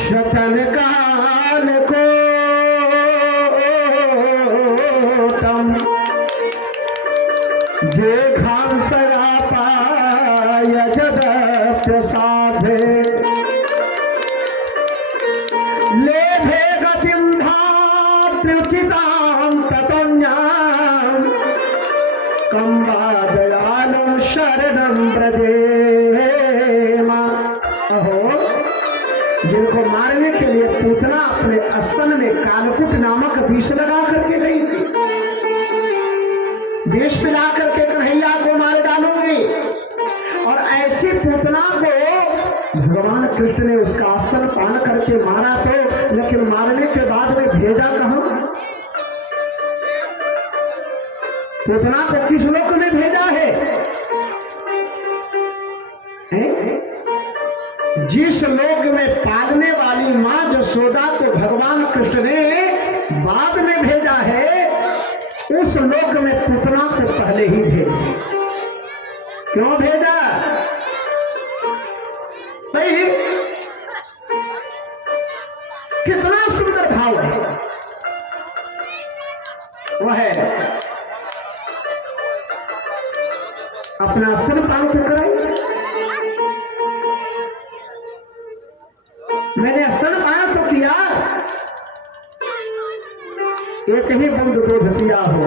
शतन काल को तम जे खान सया पाय जद प्रसादे ले भे गतिम धात्युचितां ततोन्यां कम्बा दयालम शरणं ब्रजेमा। अहो, जिनको मारने के लिए पूतना अपने स्तन में कालकुट नामक विष लगा करके गई थी, विष पिला करके कन्हैया को मार डालूंगी, और ऐसी पूतना को भगवान कृष्ण ने उसका स्तन पान करके मारा तो, लेकिन मारने के बाद में भेजा कहां? पूतना को किस लोक में भेजा है? जिस लोक में पालने वाली मां जसोदा को भगवान कृष्ण ने बाद में भेजा है, उस लोक में पूतना को पहले ही भेजा। क्यों भेजा भाई? कितना सुंदर भाव है वह है। अपना स्तन पान तो कराई, मैंने स्तन पान तो किया, एक ही बूंद दूध पिया हो,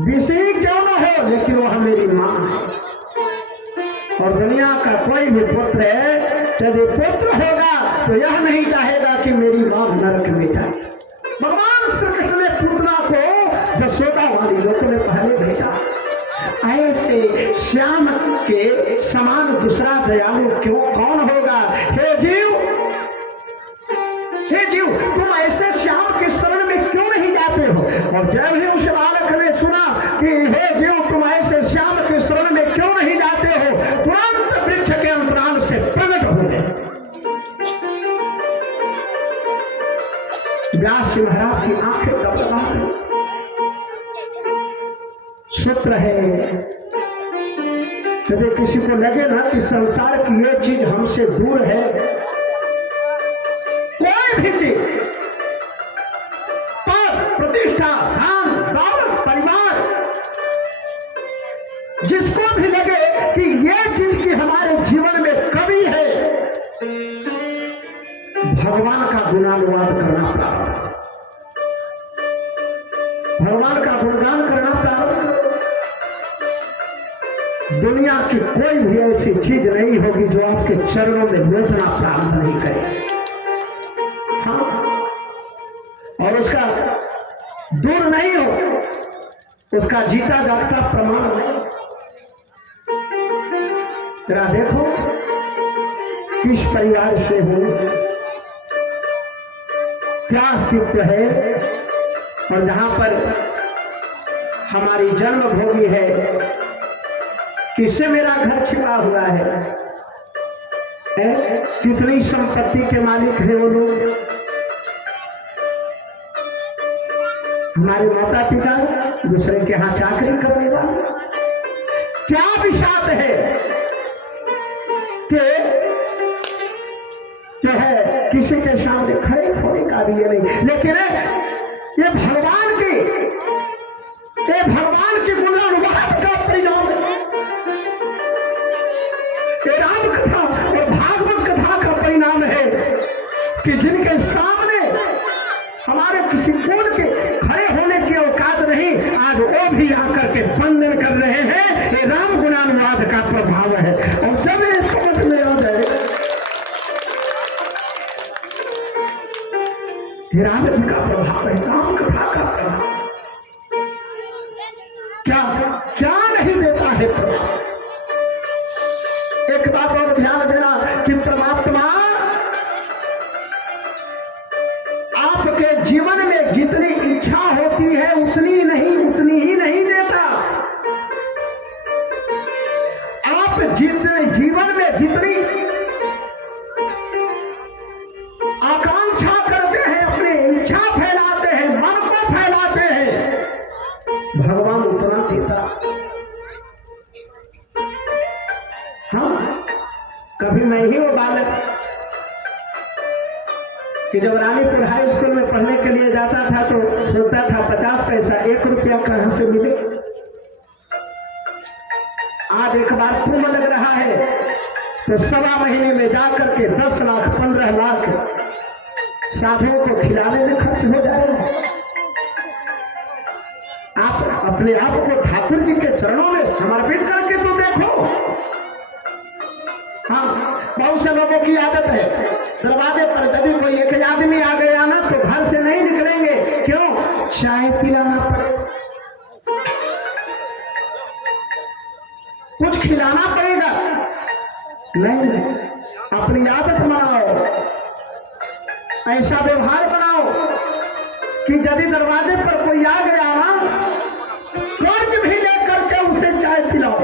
विषय क्यों न हो, लेकिन वह मेरी मां है। और दुनिया का कोई भी पुत्र है, यदि पुत्र होगा तो यह नहीं चाहेगा कि मेरी मां नरक में जाए। भगवान श्री कृष्ण ने पूतना को जसोदा वाली लोक में पहले भेजा। ऐसे श्याम के समान दूसरा दयालु क्यों कौन होगा? हे जीव, हे जीव, तुम ऐसे श्याम के शरण में क्यों नहीं जाते हो? और जब ही उस बालक ने सुना कि हे जीव तुम ऐसे श्याम के शरण में क्यों नहीं जाते हो, तुरंत वृक्ष के अंतराल से प्रकट हो गए। व्यास महाराज की आंखें दबदबा गई। सूत्र है, यदि किसी को लगे ना कि संसार की ये चीज हमसे दूर है, कोई भी चीज, पद प्रतिष्ठा धन दौलत परिवार, जिसको भी लगे कि ये चीज की हमारे जीवन में कमी है, भगवान का गुणानुवाद करना प्रारंभ, भगवान का गुणगान करना प्रारंभ करो। दुनिया की कोई भी ऐसी चीज नहीं होगी जो आपके चरणों में लोटना प्रारंभ नहीं करे। हाँ, और उसका दूर नहीं हो, उसका जीता जागता प्रमाण नहीं। जरा देखो किस परिवार से हो, क्या अस्तित्व है, और जहां पर हमारी जन्मभूमि है, किससे मेरा घर छिपा हुआ है? कितनी संपत्ति के मालिक है वो लोग? हमारे माता पिता दूसरे के यहां चाकरी करने वाले। क्या विषाद है कि जो है किसी के सामने खड़े होने का भी ये नहीं, लेकिन ये भगवान की गुणानुवाद का परिणाम है। ये राम कथा और भागवत कथा का परिणाम है कि जिनके सामने हमारे किसी कोण के खड़े होने की औकात नहीं, आज वो भी आकर के वंदन कर रहे हैं। ये राम गुणानुवाद का प्रभाव है। और जब ये समझ में आ जाए ये राम जी का प्रभाव है, राम कथा का प्रभाव, क्या क्या नहीं देता है प्रभाव। एक बात और ध्यान देना कि परमात्मा आपके जीवन में जितनी इच्छा होती है उतनी ही नहीं देता। आप जितने जीवन में जितनी आकांक्षा करते हैं, अपनी इच्छा फैलाते हैं, मन को फैलाते हैं, भगवान उतना देता। हाँ, कभी मैं ही वो बालक कि जब रानीपुर हाई स्कूल में पढ़ने के लिए जाता था तो सोचता था 50 पैसा 1 रुपया कहां से मिले। आज एक बार खूब लग रहा है तो 1.25 महीने में जाकर के 10 लाख 15 लाख साधुओं को खिलाने में खर्च हो जाएगा। आप अपने आप को ठाकुर जी के चरणों में समर्पित करके तो देखो। हाँ, बहुत से लोगों की आदत है दरवाजे पर यदि कोई एक आदमी आ गया ना तो घर से नहीं निकलेंगे। क्यों? चाय पिलाना पड़े, कुछ खिलाना पड़ेगा। नहीं, अपनी आदत बनाओ, ऐसा व्यवहार बनाओ कि यदि दरवाजे पर कोई आ गया ना, कर्ज भी लेकर के उसे चाय पिलाओ।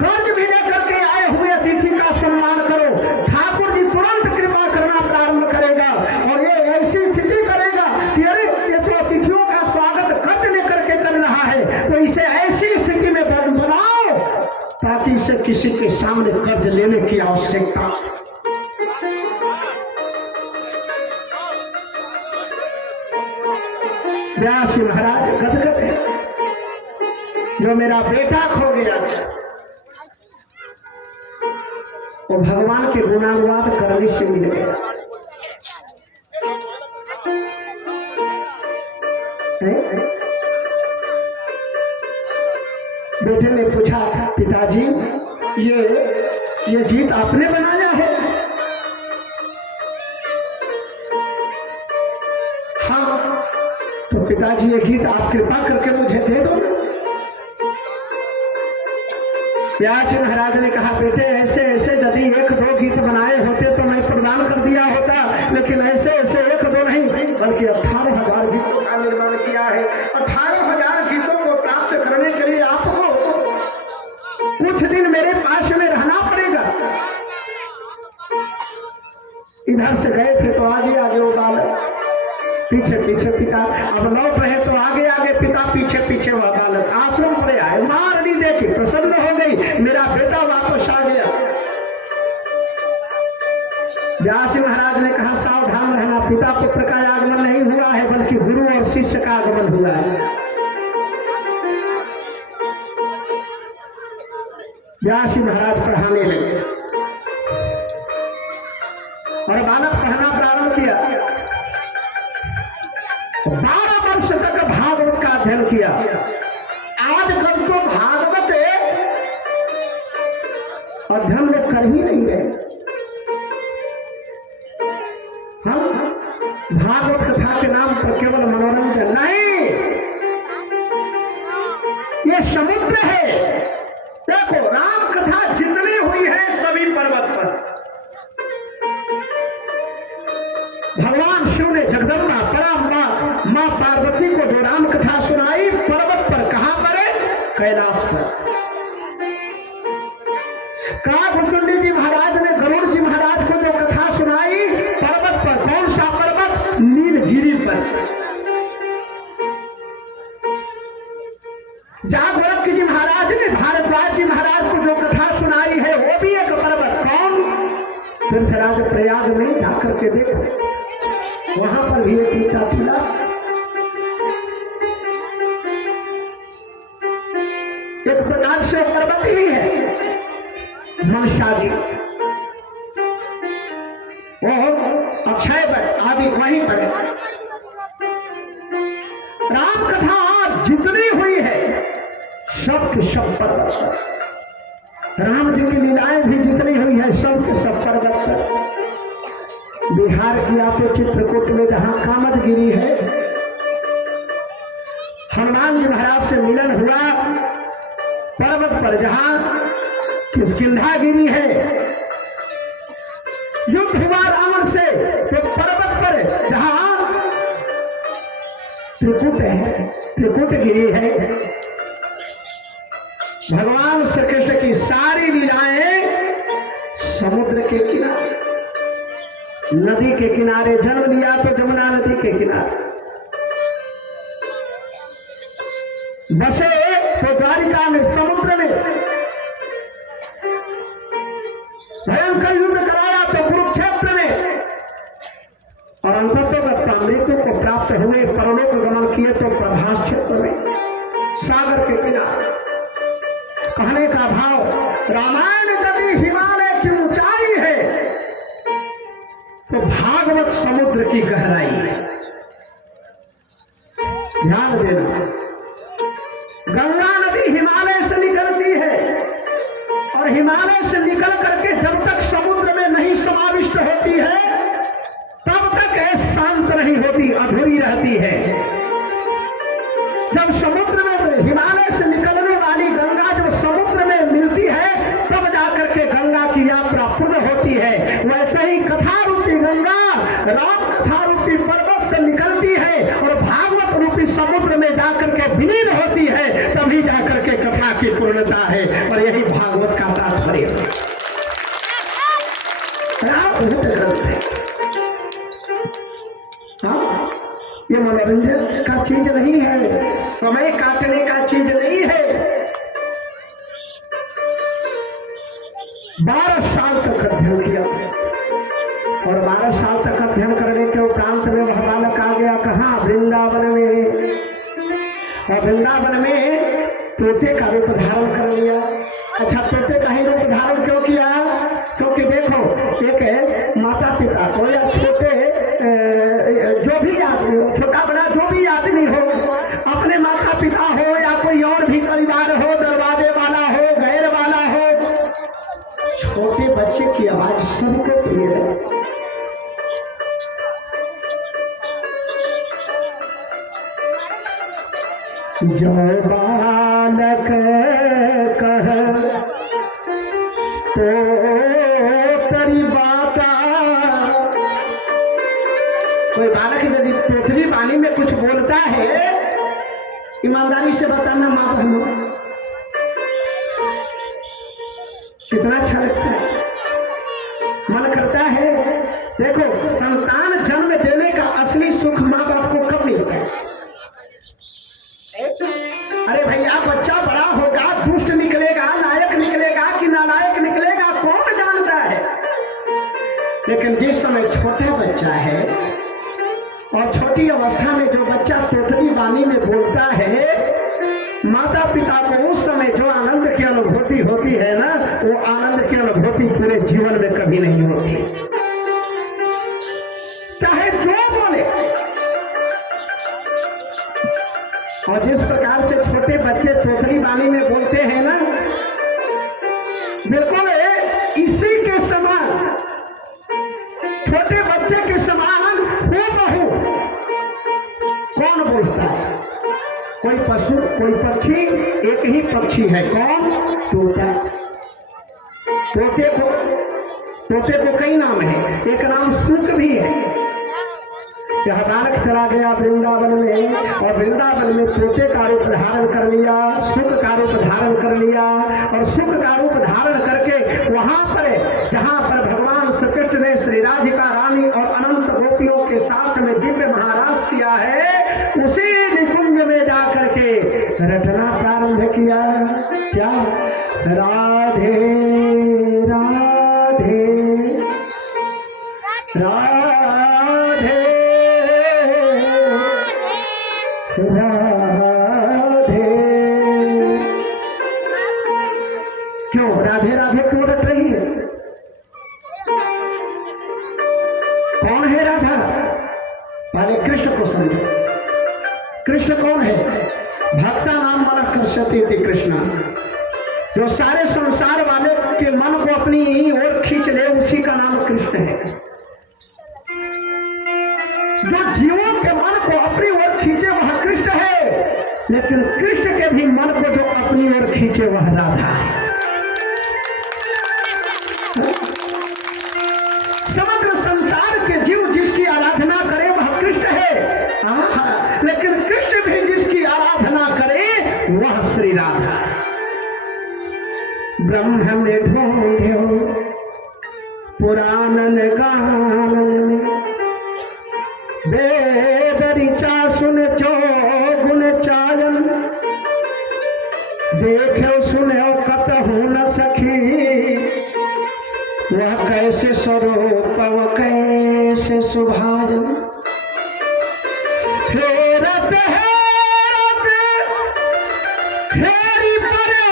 कर्ज भी लेकर के आए हुए अतिथि का सम्मान करो। ठाकुर जी तुरंत कृपा करना प्रारंभ करेगा और ये ऐसी स्थिति करेगा कि अरे ये तो अतिथियों का स्वागत कर्ज लेकर के कर रहा है, तो इसे ऐसी स्थिति में बनाओ ताकि इसे किसी के सामने कर्ज लेने की आवश्यकता। व्यास महाराज गदगद है, जो मेरा बेटा खो गया था वो भगवान के गुणानुवाद करने से मिल गया। बेटे ने पूछा, पिताजी ये गीत आपने बनाया है? हाँ, तो पिताजी ये गीत आप कृपा करके मुझे दे दो। व्यास महाराज ने कहा, बेटे ऐसे ऐसे यदि 1-2 गीत बनाए होते तो मैं प्रदान कर दिया होता, लेकिन ऐसे ऐसे 1-2 नहीं बल्कि 18,000 गीतों का निर्माण किया है। 18,000 गीतों को प्राप्त करने के लिए आपको कुछ दिन मेरे पास में रहना पड़ेगा। इधर से गए थे तो आगे आगे वो बालक, पीछे पीछे पिता, अब लौट रहे तो आगे आगे पिता, पीछे पीछे वह बालक। आश्रम पर आए, मारनी देखी, प्रसन्न हो गई, मेरा बेटा वापस आ गया। व्यास महाराज ने कहा, सावधान रहना, पिता पुत्र का आगमन नहीं हुआ है बल्कि गुरु और शिष्य का आगमन हुआ है। व्यास महाराज पढ़ाने लगे और बालक पढ़ना प्रारंभ किया। 12 वर्ष तक भागवत का अध्ययन किया। आजकल तो भागवत अध्ययन लोग कर ही नहीं रहे। हम भागवत कथा के नाम पर केवल मनोरंजन नहीं, ये समुद्र है। देखो राम कथा जितनी हुई है सभी पर्वत पर। भगवान शिव ने जगदम्बा पराम्बा मां पार्वती को जो राम कथा सुनाई पर्वत पर, कहां पर? कैलाश पर। काकभूषुंडी जी महाराज ने गरुड़ जी महाराज को जो कथा सुनाई पर्वत पर। कौन सा पर्वत? नीलगिरी पर। जागवल्लभ जी महाराज ने भारद्वाज जी महाराज को जो कथा सुनाई है वो भी एक पर्वत। कौन? तीर्थराज प्रयाग में जाकर के देखो, वहां पर भी एक ऊंचा टीला। एक प्रकार से पर्वत ही है मनसाजी, वो अक्षय पर आदि वहीं पर। राम कथा जितनी हुई है सब के सब पर्वत पर। राम जी की लीलाएं भी जितनी हुई है सब के सब पर्वत पर। बिहार की आप चित्रकूट में जहां कामदगिरी है, हनुमान जी महाराज से मिलन हुआ पर्वत पर। जहां किष्किंधा गिरी है, युद्ध हुआ रावण से तो पर्वत पर। जहां त्रिकुट है, त्रिकुट गिरी है। भगवान श्री कृष्ण की सारी लीलाएं समुद्र के किनारे, नदी के किनारे। जन्म लिया तो जमुना नदी के किनारे बसे तो द्वारिका में, समुद्र में। भयंकर युद्ध कराया तो कुरुक्षेत्र में, और अंततः मृत्यु को प्राप्त हुए, परलोक गमन किए तो प्रभास क्षेत्र में, सागर के किनारे। कहने का भाव, रामायण यदि हिमालय की ऊंचाई है तो भागवत समुद्र की गहराई है। ध्यान देना, गंगा नदी हिमालय से निकलती है और हिमालय से निकल करके जब तक समुद्र में नहीं समाविष्ट होती है तब तक शांत नहीं होती, अधूरी रहती है। जब समुद्र में हिमालय से निकलने वाली गंगा जब समुद्र में मिलती है तब जाकर के गंगा की यात्रा पूर्ण होती है। वैसे ही कथा रूपी गंगा राम कथा रूपी पर्वत से निकलती है और भागवत रूपी समुद्र में जाकर के विलीन होती है, तभी जाकर के कथा की पूर्णता है। और यही भागवत का तात्पर्य है। ग्रंथ है, हाँ, ये मनोरंजन का चीज नहीं है, समय काटने का चीज नहीं है। 12 साल तक अध्ययन किया और 12 साल तक अध्ययन करने के उपरांत में वह बालक आ गया कहाँ? वृंदावन में। और वृंदावन में तोते का रूप धारण कर लिया। अच्छा, तोते का ही रूप धारण क्यों किया? क्योंकि देखो, एक माता पिता को या छोटे जो भी आदमी हो, छोटा बड़ा जो भी आदमी हो, अपने माता पिता हो या कोई और भी परिवार हो, दरवाजे वाला हो, गैर वाला हो, छोटे बच्चे की आवाज सबको प्रिय है। जो बालक कह तो तेरी बाता। कोई बालक यदि तोतरी वाणी में कुछ बोलता है, ईमानदारी से बताना माँ बहनों, कितना अच्छा लगता है, मन करता है। देखो, संतान जन्म देने का असली सुख माँ बाप को कब मिलता है? अरे भैया, बच्चा बड़ा होगा, दुष्ट निकलेगा, लायक निकलेगा कि नालायक निकलेगा, कौन जानता है? लेकिन जिस समय छोटा बच्चा है और छोटी अवस्था में जो बच्चा तोतली वाणी में बोलता है, माता पिता को उस समय जो आनंद की अनुभूति होती है ना, वो आनंद की अनुभूति पूरे जीवन में कभी नहीं होती, चाहे जो बोले। और जिस प्रकार से छोटे बच्चे तोतली वाणी में बोलते हैं ना, बिल्कुल कोई पक्षी, एक ही पक्षी है, कौन? तोता। तोते को कई नाम है, एक नाम सुख भी है। यह बालक चला गया वृंदावन में और वृंदावन में तोते का रूप धारण कर लिया, सुख का रूप धारण कर लिया और सुख का रूप धारण करके वहां पर जहां पर भगवान श्री कृष्ण ने श्री राधिका रानी और अनंत गोपियों के साथ में दिव्य महाराज किया है, उसी निकुंज में जाकर के रटना प्रारंभ किया। क्या? राधे राधे राधे राधे। क्यों राधे राधे क्यों रट रही है? कौन है राधा? पहले कृष्ण को समझो। कृष्ण कौन है? भक्ता नाम वाला कृष्यति थी कृष्णा, जो सारे संसार वाले के मन को अपनी ओर खींच ले, उसी का नाम कृष्ण है। जो जीवों के मन को अपनी ओर खींचे वह कृष्ण है, लेकिन कृष्ण के भी मन को जो अपनी ओर खींचे वह राधा है। समग्र संसार के जीव जिसकी आराधना करे वह कृष्ण है, लेकिन कृष्ण भी जिसकी आराधना करे वह श्री राधा। ब्रह्म ने ढूंढो पुराणन गान, वेद ऋचा सुन चो गुण चायन, देखो सुनो कतहु न सखी, वह कैसे स्वरूप वह कैसे सुभाजन। हेरत हेरत हेरी परो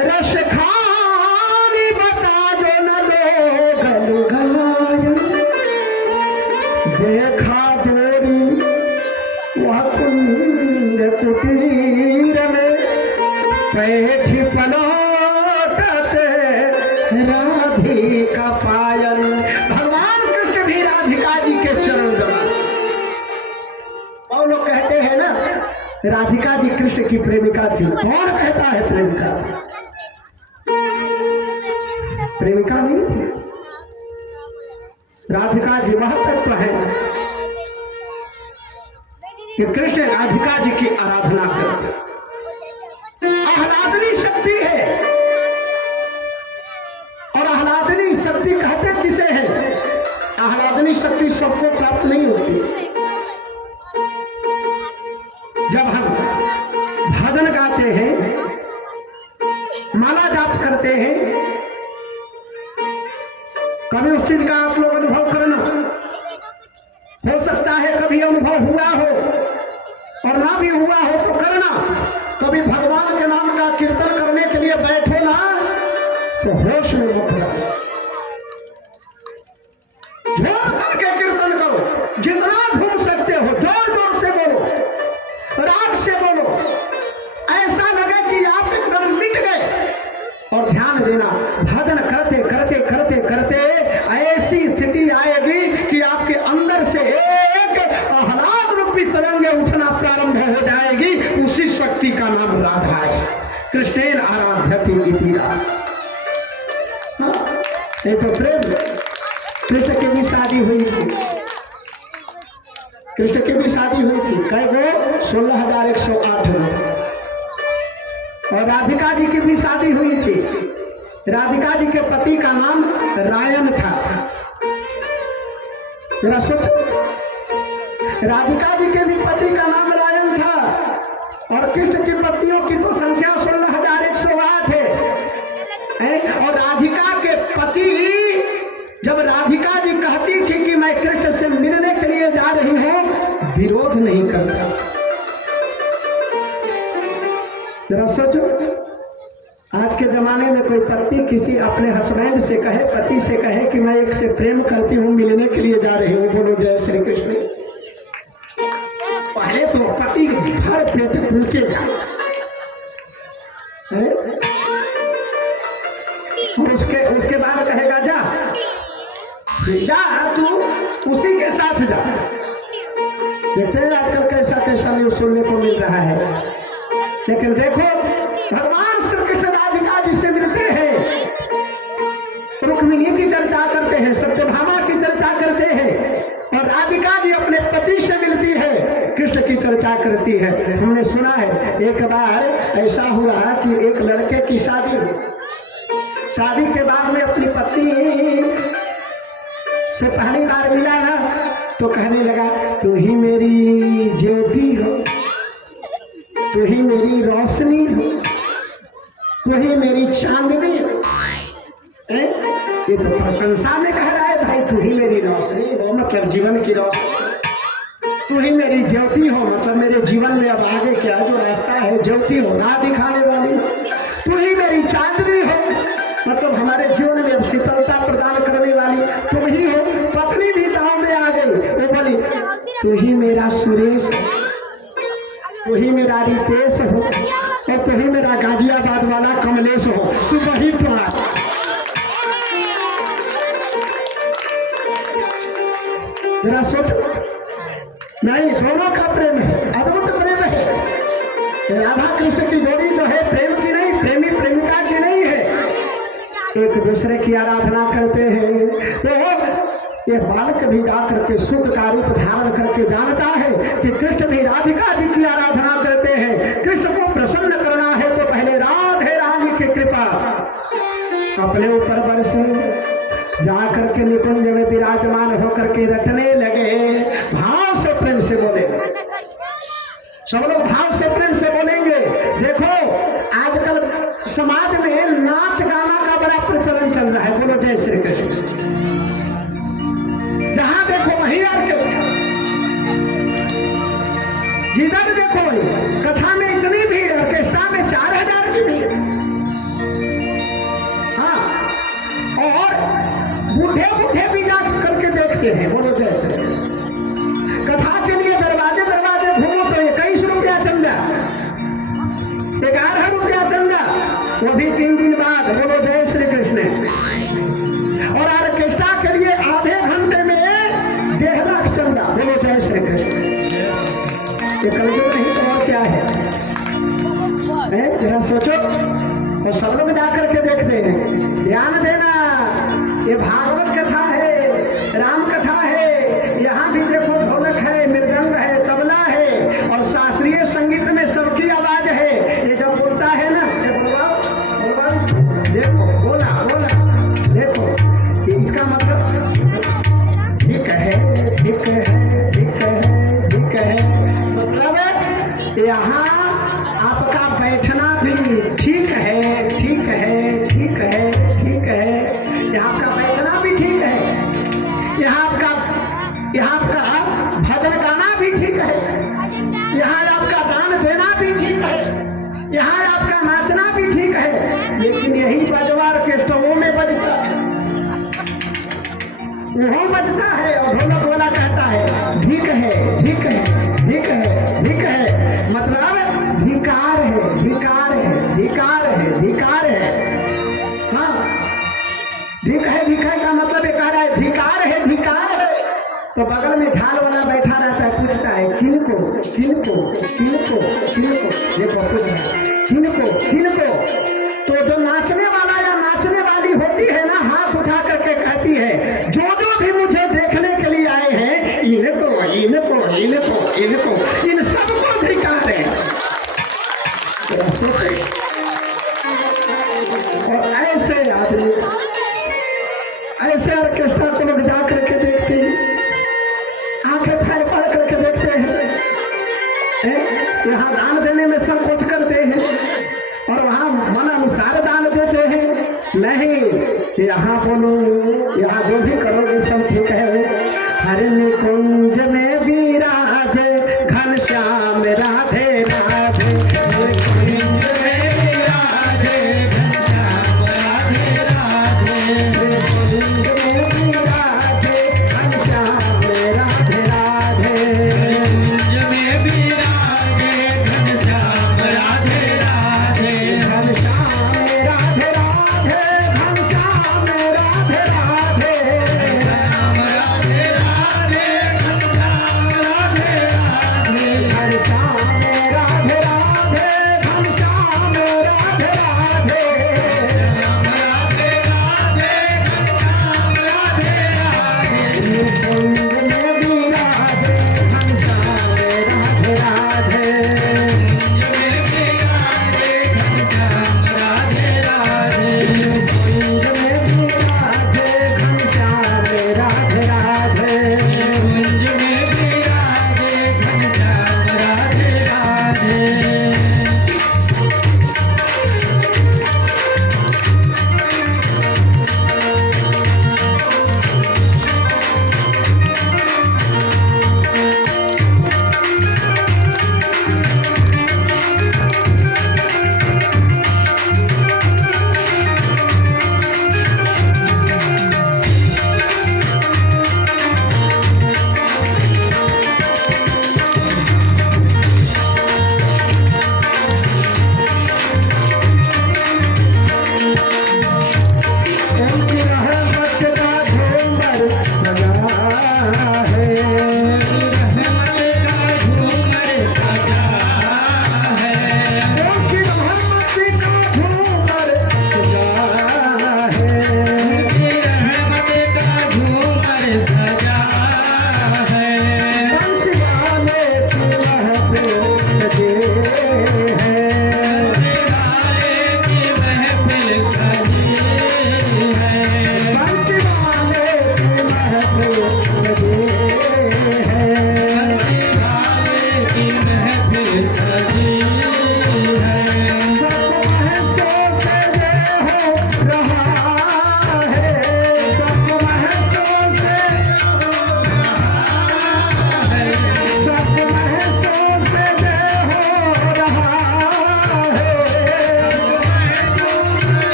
रस खानी बता दो न दो गल गलायन, देखा डोरी वह कुंड कुटीर में पैठी पलटते राधिका पायल। भगवान कृष्ण भी राधिका जी के चरण दबाए। और लोग कहते हैं ना राधिका जी कृष्ण की प्रेमिका थी। कौन कहता है प्रेमिका? प्रेमिका नहीं थी। राधिका जी वह तत्व है कि कृष्ण राधिका जी की आराधना करते, आह्लादनी शक्ति है। और आह्लादनी शक्ति कहते किसे है? आह्लादनी शक्ति सबको प्राप्त नहीं होती। जब हम भजन गाते हैं, माला जाप करते हैं, कभी उस चीज का आप लोग अनुभव करना। हो सकता है कभी अनुभव हुआ हो और ना भी हुआ हो तो करना। कभी भगवान के नाम का कीर्तन करने के लिए बैठो ना तो होश में मत रहो, जोर करके कीर्तन करो, जितना घूम सकते हो जोर जोर से बोलो, राग से बोलो, ऐसा लगे कि आप एकदम मिट गए। और ध्यान देना, भजन करते करते करते करते ऐसी स्थिति आएगी कि आपके अंदर से एक आह्लाद रूपी तरंगे उठना प्रारंभ हो जाएगी। उसी शक्ति का नाम राधा है। कृष्णेन आराध्यति इति राधा। ये तो प्रेम। कृष्ण की भी शादी हुई थी, कृष्ण की भी शादी हुई थी। कई गो? 16,108 लोग। और राधिका जी की भी शादी हुई थी। राधिका जी के पति का नाम रायन था। जरा सोचो, राधिका जी के भी पति का नाम रायन था और कृष्ण की पत्नियों की तो संख्या 16,108 है। और राधिका के पति, जब राधिका जी कहती थी कि मैं कृष्ण से मिलने के लिए जा रही हूं, विरोध नहीं करता। जरा सोचो, आज के जमाने में कोई पत्नी किसी अपने हस्बैंड से कहे, पति से कहे कि मैं एक से प्रेम करती हूँ, मिलने के लिए जा रही हूँ, बोलो जय श्री कृष्ण। पहले तो पति हर पेट पूछेगा, उसके बाद कहेगा जा जा तू उसी के साथ जा। देखते हैं आजकल कैसा कैसा न्यूज सुनने को मिल रहा है। लेकिन देखो भगवान श्री कृष्ण राधिका जी से मिलते हैं, रुक्मिणी की चर्चा करते हैं, सत्यभामा की चर्चा करते हैं, और राधिका जी अपने पति से मिलती है, कृष्ण की चर्चा करती है। हमने सुना है एक बार ऐसा हुआ कि एक लड़के की शादी के बाद में अपनी पत्नी से पहली बार मिला ना, तो कहने लगा तू ही मेरी ज्योति हो, तू ही मेरी रोशनी हो, तू ही मेरी चांदनी हो। ये तो प्रशंसा में कह रहा है भाई, तू ही मेरी रोशनी हो मतलब जीवन की रोशनी, तू ही मेरी ज्योति हो मतलब मेरे जीवन में अब आगे क्या जो रास्ता है ज्योति हो, राह दिखाने वाली, तू ही मेरी चांदनी हो मतलब हमारे जीवन में अब शीतलता प्रदान करने वाली तुम ही हो। पत्नी भी दांव में आ गई, वो बोली तू ही मेरा सुरेश, तू ही मेरा रितेश हो, और तू ही मेरा गाजियाबाद वाला कमलेश हो, सुबह ही तुम्हारा। जरा सोचो, नहीं दोनों का प्रेम है, अद्भुत प्रेम है। राधा कृष्ण की जोड़ी जो है प्रेम की नहीं, प्रेमी प्रेमिका की नहीं है, एक दूसरे की आराधना करते हैं। तो ये बालक भी जा करके सुख का रूप धारण करके जानता है कि कृष्ण भी राधिका जी की आराधना करते हैं। कृष्ण को प्रसन्न करना है तो पहले राधे रानी की कृपा अपने ऊपर बरसे, जाकर के निकुंज में विराजमान होकर के रटने लगे। भाव से प्रेम से बोले, सब लोग भाव से प्रेम से बोलेंगे। देखो आजकल समाज में नाच गाना का बड़ा प्रचलन चल रहा है, बोलो जय श्री कृष्ण। जहां देखो वहीं ऑर्केस्ट्रा, जिधर देखो वहीं कथा में इतनी भीड़, ऑर्केस्ट्रा में 4000 की भीड़। हाँ, और बूढ़े बूढ़े भी जा करके देखते हैं, बोलो जय श्री कृष्ण। कथा के लिए दरवाजे दरवाजे घूमो तो 21 रुपया चंदा, 11 रुपया चंदा, वो भी 3 दिन बाद, बोलो जय श्री कृष्ण। और ऑर्केस्ट्रा के लिए आधे घंटे में 1.5 लाख चंदा, बोलो जय श्री कृष्ण। ये कलयुग नहीं तो और क्या है? जरा सोचो, और सब लोग जाकर के देखते हैं। ध्यान देना, ये भागवत कथा है, राम कथा है, यहाँ भी देखो ढोलक है, मृदंग है, तबला है, और शास्त्रीय संगीत में सबकी आवाज है। ये जब बोलता है ना, ये बोलवा देखो, बोला बोला देखो, इसका मतलब ठीक है, ठीक है, ठीक है, ठीक है, मतलब यहाँ आपका बैठना भी ठीक है, ठीक है, ठीक है, ठीक है, यहाँ आपका बैठना भी ठीक है, यहाँ आपका भजन गाना भी ठीक है, यहाँ आपका दान देना भी ठीक है, यहाँ आपका नाचना भी ठीक है। लेकिन यही बजवार के स्टोवों में बजता है, वहाँ बजता है, और ढोलक वाला कहता है ठीक है, ठीक है, ठीक है, ठीक है, मतलब धिकार है, धिकार है, धिकार है, धिकार है। हाँ, धिक है, धिक है का मतलब ये कह रहा है धिकार है, धिकार है। तो बगल में झाल वाला बैठा रहता है, पूछता है किनको, किनको, किनको, किनको, देखो पूछ रहा है किनको, किनको। तो जो नाचने वाला या नाचने वाली होती है ना, हाथ उठा करके कहती है जो जो भी मुझे देखने के लिए आए हैं, इनको, इनको, इनको, इनको, इन सबको धिकार है। और ऐसे आदमी, ऐसे ऑर्केस्ट्रा को लोग जा करके देखते हैं, आंखें फाड़ फाड़ करके देखते हैं, यहाँ दान देने में संकोच करते हैं, और वहाँ मन अनुसार दान देते हैं। नहीं, यहाँ बोलो, यहाँ जो भी करोगे सब ठीक है। हर निकुंज में विराजे घनश्याम राधे राधे, निकुंज में विराजे घनश्याम राधे राधे, निकुंज में विराजे घनश्याम राधे राधे, निकुंज में विराजे घनश्याम राधे राधे, घनश्याम राधे राधे, घनश्याम राधे राधे, राम राधे राधे, घनश्याम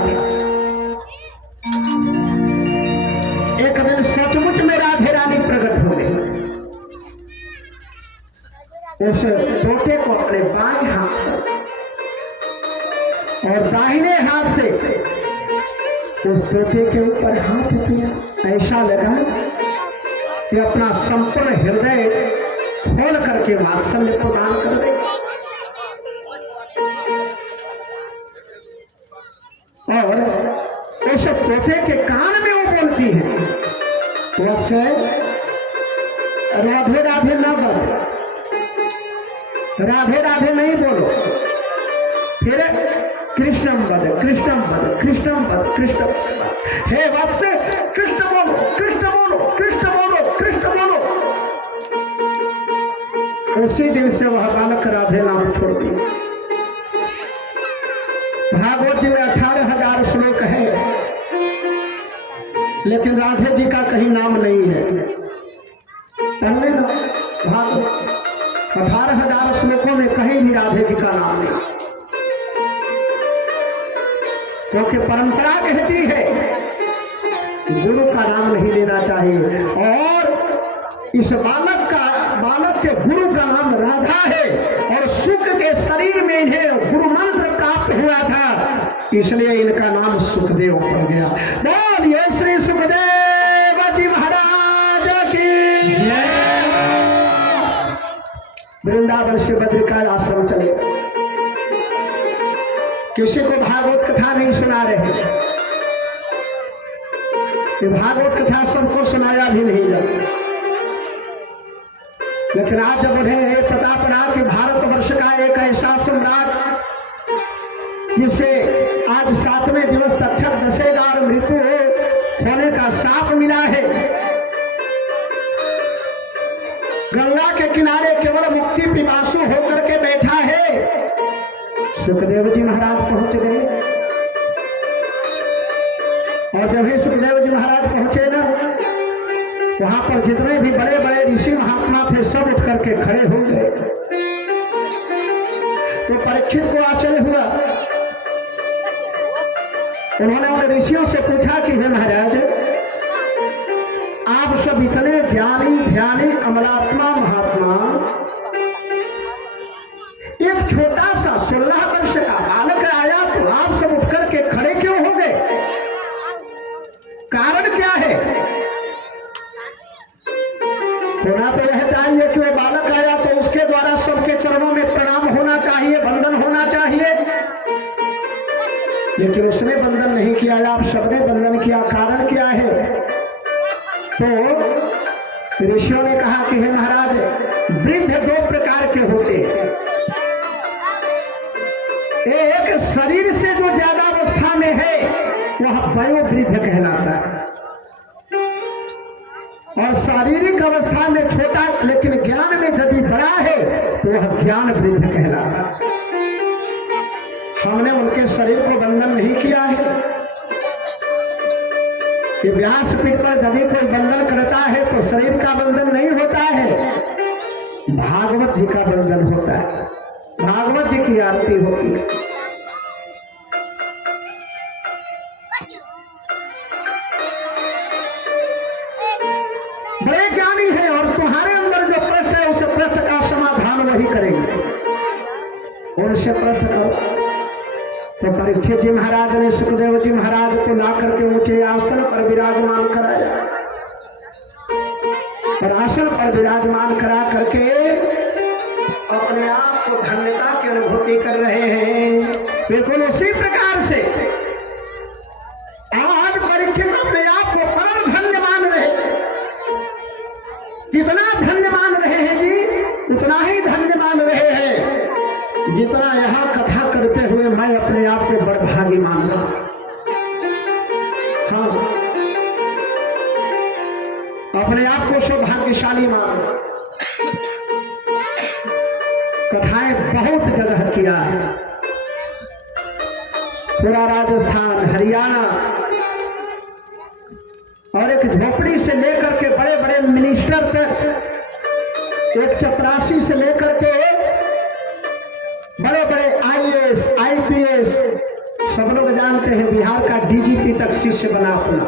राधे। एक दिन सचमुच में राधे रानी प्रकट हो गई। उस तोते को अपने बाएं हाथ और दाहिने हाथ से उस तोते के ऊपर हाथ किया। ऐसा लगा कि अपना संपूर्ण हृदय खोल करके वात्सल्य प्रदान कर दे। और उस तोते के कान में वो बोलती है, वत्से राधे राधे ना बोलो, राधे राधे नहीं बोलो, फिर कृष्णम वद कृष्णम वद कृष्णम वद कृष्ण। हे वत्स कृष्ण बोलो, कृष्ण बोलो, कृष्ण बोलो, कृष्ण बोलो। उसी दिन से वह बालक राधे नाम छोड़ दिया। भागवत जी में 18,000 श्लोक है, लेकिन राधे जी का कहीं नाम नहीं है। पढ़ लेना भागवत, 18,000 श्लोकों में कहीं भी राधे जी का नाम नहीं, क्योंकि परंपरा कहती है गुरु का नाम नहीं लेना चाहिए। और इस बालक के गुरु का नाम राधा है और सुख के शरीर में इन्हें गुरु मंत्र प्राप्त हुआ था, इसलिए इनका नाम सुखदेव पड़ गया। बोलिए श्री सुखदेव जी महाराज की जय। वृंदावन से बद्रिका आश्रम चले, किसी को भागवत कथा नहीं सुना रहे, भागवत कथा सबको सुनाया भी नहीं जाता। लेकिन आज जब उन्हें पता पड़ा कि भारतवर्ष का एक ऐसा सम्राट जिसे आज 7वें दिवस तक्षक दसेगा और मृत्यु होने का शाप मिला है, गंगा के किनारे केवल मुक्ति पिपासु होकर के बैठा है, सुखदेव जी महाराज पहुंच गए। और जब ही सुखदेव जी महाराज पहुंचे ना, वहां पर जितने भी बड़े बड़े ऋषि महात्मा थे सब उठ करके खड़े हो गए। तो परीक्षित को आश्चर्य हुआ। उन्होंने उन ऋषियों से पूछा कि हे महाराज, आप सब इतने ज्ञानी ध्यानी अमलात्मा महात्मा, एक छोटा सा 16 वर्ष का बालक आया तो आप सब उठ करके खड़े क्यों हो गए? कारण क्या है? होना तो यह चाहिए कि वो बालक आया तो उसके द्वारा सबके चरणों में प्रणाम होना चाहिए, वंदन होना चाहिए, लेकिन उसने वंदन नहीं किया, आप सबने वंदन किया। कारण क्या है? तो ऋषियों ने कहा कि हे महाराज, वृद्ध 2 प्रकार के होते हैं। एक शरीर से जो ज्यादा अवस्था में है वह वयोवृद्ध कहलाता है, और शारीरिक अवस्था में छोटा लेकिन ज्ञान में यदि बड़ा है तो वह ज्ञान वृद्ध कहलाता है। हमने उनके शरीर को वंदन नहीं किया है। कि व्यासपीठ पर यदि कोई वंदन करता है तो शरीर का वंदन नहीं होता है, भागवत जी का वंदन होता है, भागवत जी की आरती होती है। बड़े ज्ञानी है और तुम्हारे अंदर जो प्रश्न है उस प्रश्न का समाधान वही करेंगे, उनसे प्रश्न करो। तो परीक्षित जी महाराज ने सुखदेव जी महाराज को ला करके ऊंचे आसन पर विराजमान कराया, और आसन पर विराजमान करा करके अपने आप को धन्यता की अनुभूति कर रहे हैं। बिल्कुल उसी प्रकार से आज परीक्षित अपने आप को परम धन्य मान रहे। कितना धन्य मान रहे हैं जी? उतना ही धन्य मान रहे हैं जितना यहाँ कथा करते हुए मैं अपने आप को बड़भागी मान रहा हूं। हाँ, अपने आप को सौभाग्यशाली मान रहा। कथाएं बहुत जगह किया है, पूरा राजस्थान, हरियाणा, और एक झोपड़ी से लेकर के बड़े बड़े मिनिस्टर तक, एक चपरासी से लेकर के बड़े बड़े IAS, IPS, सब लोग जानते कहते हैं बिहार का डीजीपी तक शिष्य बना अपना,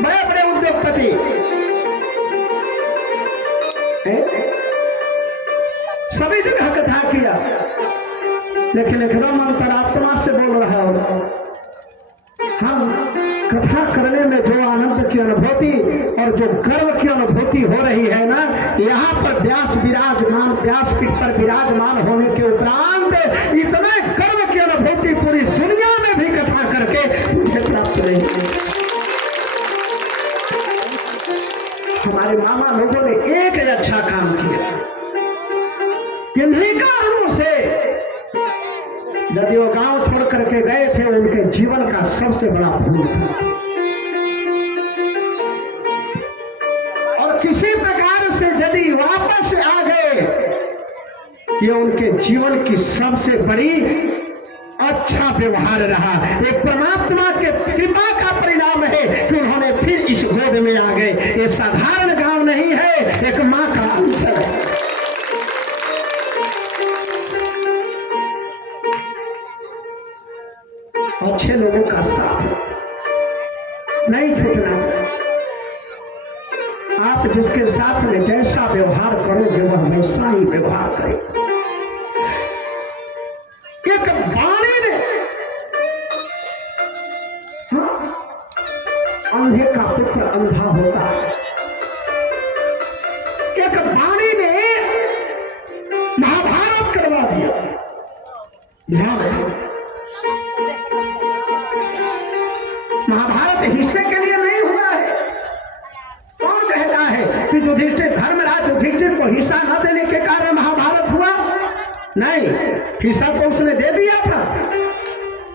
बड़े बड़े उद्योगपति सभी जगह कथा किया, लेकिन एकदम अंतरात्मा से बोल रहा हो। हम कथा करने में जो आनंद की अनुभूति और जो गर्व की अनुभूति हो रही है ना, यहाँ पर व्यासपीठ पर विराजमान होने के उपरांत इतने गर्व की अनुभूति पूरी दुनिया में भी कथा करके मुझे प्राप्त नहीं है। हमारे मामा लोगों ने एक अच्छा काम किया, किन्हीं कारणों से यदि वो गांव छोड़ करके गए थे, उनके जीवन का सबसे बड़ा भूल था, और किसी प्रकार से यदि वापस आ गए, ये उनके जीवन की सबसे बड़ी अच्छा व्यवहार रहा। एक परमात्मा के कृपा का परिणाम है कि उन्होंने फिर इस गोद में आ गए। ये साधारण गांव नहीं है, एक माँ का अंश है। अच्छे लोगों का साथ नहीं छूटना चाहिए। आप जिसके साथ में जैसा व्यवहार करोगे वह वैसा ही व्यवहार करे। एक वाणी ने अंधे का पुत्र अंधा होता है। एक वाणी ने महाभारत करवा दिया। ध्यान रखो, महाभारत हिस्से के लिए नहीं हुआ है। कौन कहता है कि युधिष्ठिर धर्मराज युधिष्ठिर को हिस्सा न देने के कारण महाभारत हुआ? नहीं, हिस्सा तो उसने दे दिया था,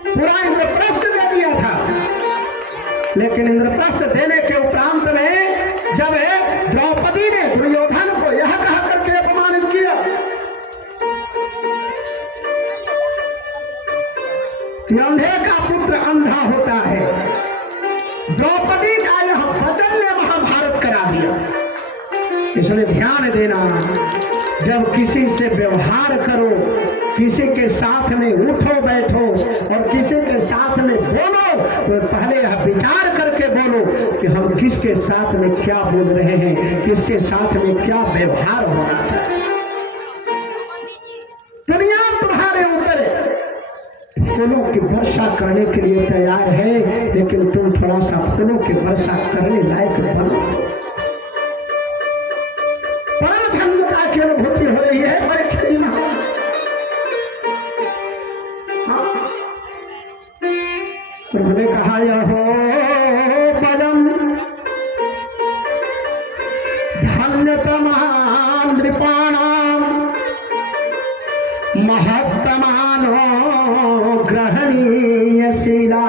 पूरा इंद्रप्रस्थ दे दिया था। लेकिन इंद्रप्रस्थ देने के उपरांत में जब द्रौपदी ने दुर्योधन को यह कहा करके अपमानित किया, अंधे का पुत्र अंधा होता है, द्रौपदी का यह वचन ने महाभारत करा दिया। इसलिए ध्यान देना, जब किसी से व्यवहार करो, किसी के साथ में उठो बैठो और किसी के साथ में बोलो, तो पहले यह विचार करके बोलो कि हम किसके साथ में क्या बोल रहे हैं, किसके साथ में क्या व्यवहार होना चाहिए। दुनिया तुम्हारे ऊपर फूलों की वर्षा करने के लिए तैयार है, लेकिन तुम थोड़ा सा फूलों की वर्षा करने लायक बनो। परम धन्यता की अनुभूति हो रही है परीक्षा में। प्रभु ने कहा, यहो पदम धन्यतमा नृपाणाम महत्तमानो ग्रहणीय शीला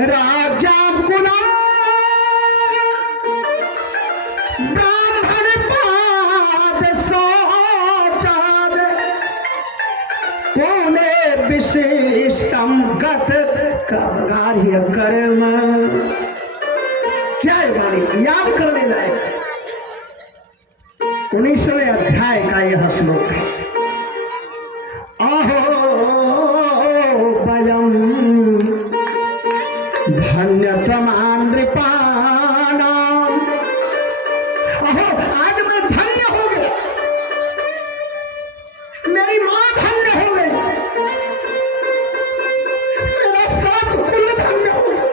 राज्याम कुला ब्राह्मण पाद शौचाद पुणे विशिष्टम गत कार्य कर्म। क्या है वाणी? याद करने लायक 19वें अध्याय का यह श्लोक है। अहो वयम धन्यतमा नृपाणाम, अहो आज मैं धन्य हो गया, मेरी मां धन्य हो गई, मेरा साथ कुल धन्य हो गया।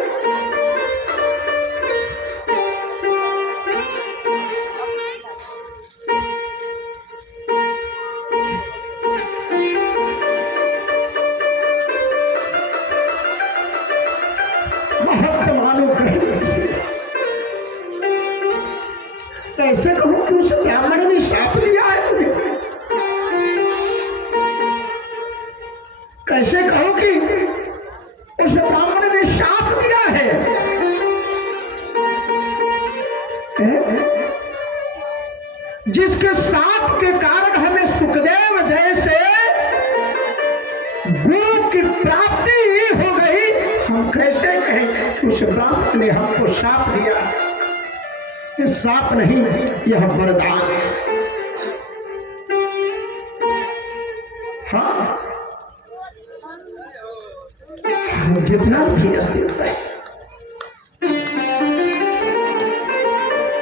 ऐसे कहूं कि उस ब्राह्मण ने शाप दिया है मुझे, कैसे कहूं कि उस ब्राह्मण ने शाप दिया है। जिसके साप के कारण हमें सुखदेव जैसे गुरु की प्राप्ति हो गई, हम कैसे कहें उस ब्राह्मण ने हमको शाप दिया? ये शाप नहीं, यह वरदान है। हाँ, जितना भी अस्तित्व है।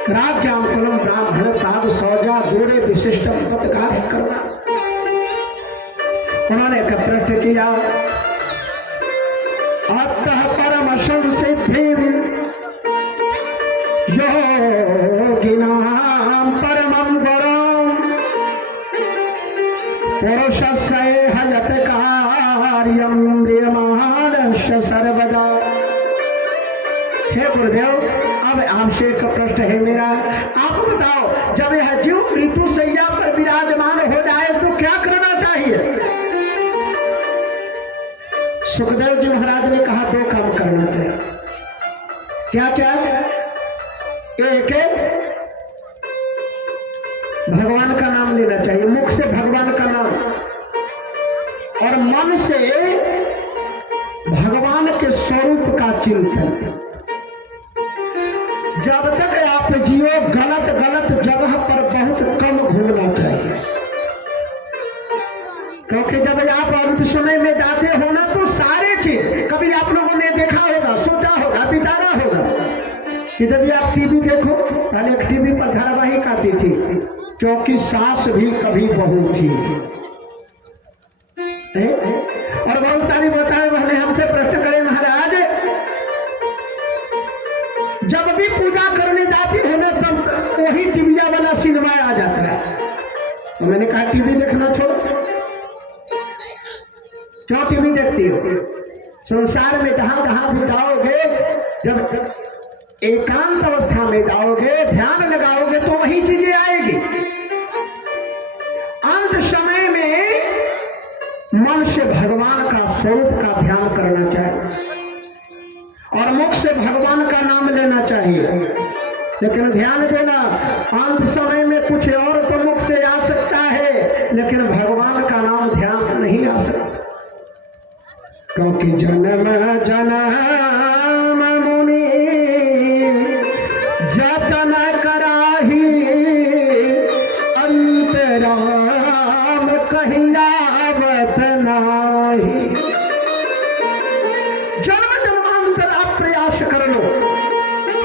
राज्याम कुलम ब्राह्मण ताप सौजा दूरे विशिष्टम पदकार करना। उन्होंने प्रश्न किया अतः परम सिद्धि योगिनां परमं गुरुं पुरुषस्य हयत कार्यं म्रियमाणस्य सर्वदा। हे गुरुदेव, अब आपसे एक प्रश्न है मेरा, आप बताओ जब यह जीव मृत्यु शैया पर विराजमान हो जाए तो क्या करना चाहिए? सुखदेव जी महाराज ने कहा दो काम करना चाहिए। क्या क्या? एक भगवान का नाम लेना चाहिए, मुख से भगवान का नाम, और मन से भगवान के स्वरूप का चिंतन। जब तक आप जियो गलत गलत जगह पर बहुत कम घूमना चाहिए, क्योंकि जब आप अंत समय में जाते हो ना तो सारे चीज कभी आप लोगों ने देखा होगा, सोचा होगा, बिताना होगा कि यदि आप टीवी देखो, पहले एक टीवी पर धारावाहिक आती थी क्योंकि सास भी कभी बहू थी, और बहुत सारी बताए बहने हमसे प्रश्न करें महाराज जब भी पूजा करने जाती हो ना तब वही टीविया वाला सिनेमा आ जाता है। तो मैंने कहा टीवी देखना छोड़ो, क्यों टीवी देखती हो? संसार में जहां जहां भी जाओगे, जब एकांत अवस्था में जाओगे, ध्यान लगाओगे तो वही चीजें आएगी। अंत समय में मन से भगवान का स्वरूप का ध्यान करना चाहिए और मुख से भगवान का नाम लेना चाहिए। लेकिन ध्यान देना, अंत समय में कुछ और तो मुख से आ सकता है लेकिन भगवान का नाम ध्यान नहीं आ सकता, क्योंकि जन्म जन्म मुनि जतन कराही अंतराम कहीं आवत नाही। जन्म जन्मांतर आप प्रयास कर लो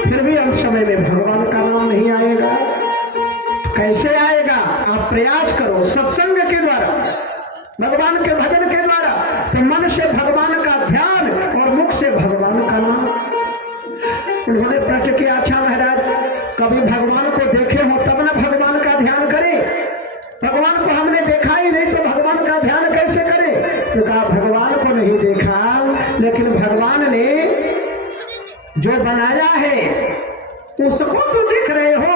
फिर भी अंत समय में भगवान का नाम नहीं आएगा। कैसे आएगा? आप प्रयास करो सत्संग के द्वारा, भगवान के भजन के द्वारा, तो मन से भगवान का ध्यान और मुख से भगवान का नाम। उन्होंने प्रश्न किया अच्छा महाराज कभी भगवान को देखे हो तब ना भगवान का ध्यान करें, भगवान को हमने देखा ही नहीं तो भगवान का ध्यान कैसे करें? तो कहा भगवान को नहीं देखा लेकिन भगवान ने जो बनाया है उसको तो देख रहे हो।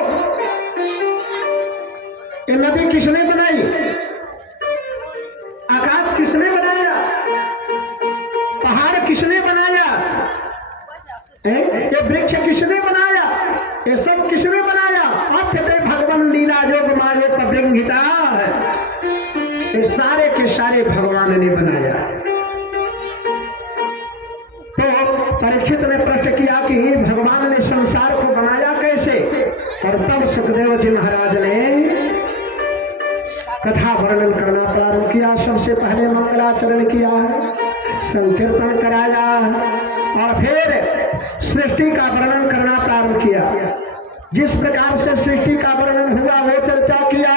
ये नदी किसने बनाई? आकाश किसने बनाया? पहाड़ किसने बनाया? ये वृक्ष किसने बनाया? ये सब किसने बनाया? अथते भगवान लीला योग माये पब्रंहिता है, ये सारे के सारे भगवान ने बनाया। तो परीक्षित ने प्रश्न किया कि भगवान ने संसार को बनाया कैसे? और तब सुखदेव जी महाराज ने कथा वर्णन करना प्रारंभ किया। सबसे पहले मंगलाचरण किया, संकीर्तन कराया और फिर सृष्टि का वर्णन करना प्रारंभ किया। जिस प्रकार से सृष्टि का वर्णन हुआ वो चर्चा किया।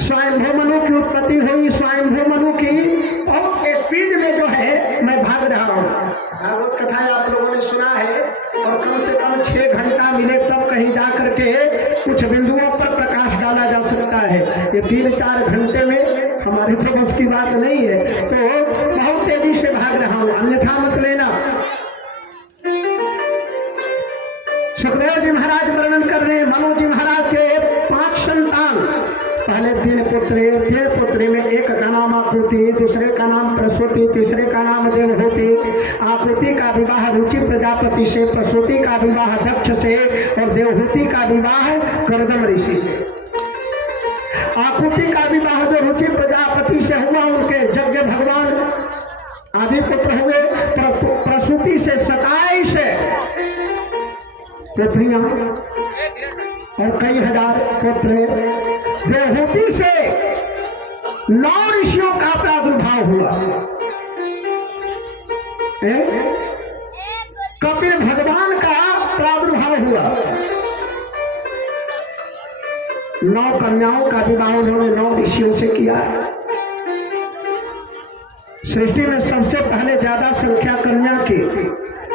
स्वयंभू मनु की उत्पत्ति हुई, स्वयंभू मनु की, और स्पीड में जो है मैं भाग रहा हूँ। भागवत कथा आप लोगों ने सुना है और कम से कम 6 घंटा मिले तब कहीं जा करके कुछ बिंदुओं पर प्रकाश डाला जा सकता है। ये 3-4 घंटे में हमारी तो बस की बात नहीं है, तो बहुत तेजी से भाग रहा हूँ, अन्यथा मत लेना। सुखदेव जी महाराज वर्णन कर रहे हैं मनु जी महाराज के 5 संतान। पहले 3 पुत्री थे, पुत्री में एक का नाम आकृति, दूसरे का नाम प्रसूति, तीसरे का नाम देवहूति। आकृति का विवाह रुचि प्रजापति से, प्रसूति का विवाह दक्ष से और देवहूति का विवाह कर्दम ऋषि से। आकृति का विवाह जो रुचि प्रजापति से हुआ उनके यज्ञ भगवान आदि पुत्र हुए। प्रसूति से 27 पुत्रियां और कई हजार पुत्र। देवहूति से 9 ऋषियों का प्रादुर्भाव हुआ। कपिल भगवान का प्रादुर्भाव हुआ। 9 कन्याओं का विवाह उन्होंने 9 ऋषियों से किया। सृष्टि में सबसे पहले ज्यादा संख्या कन्या की।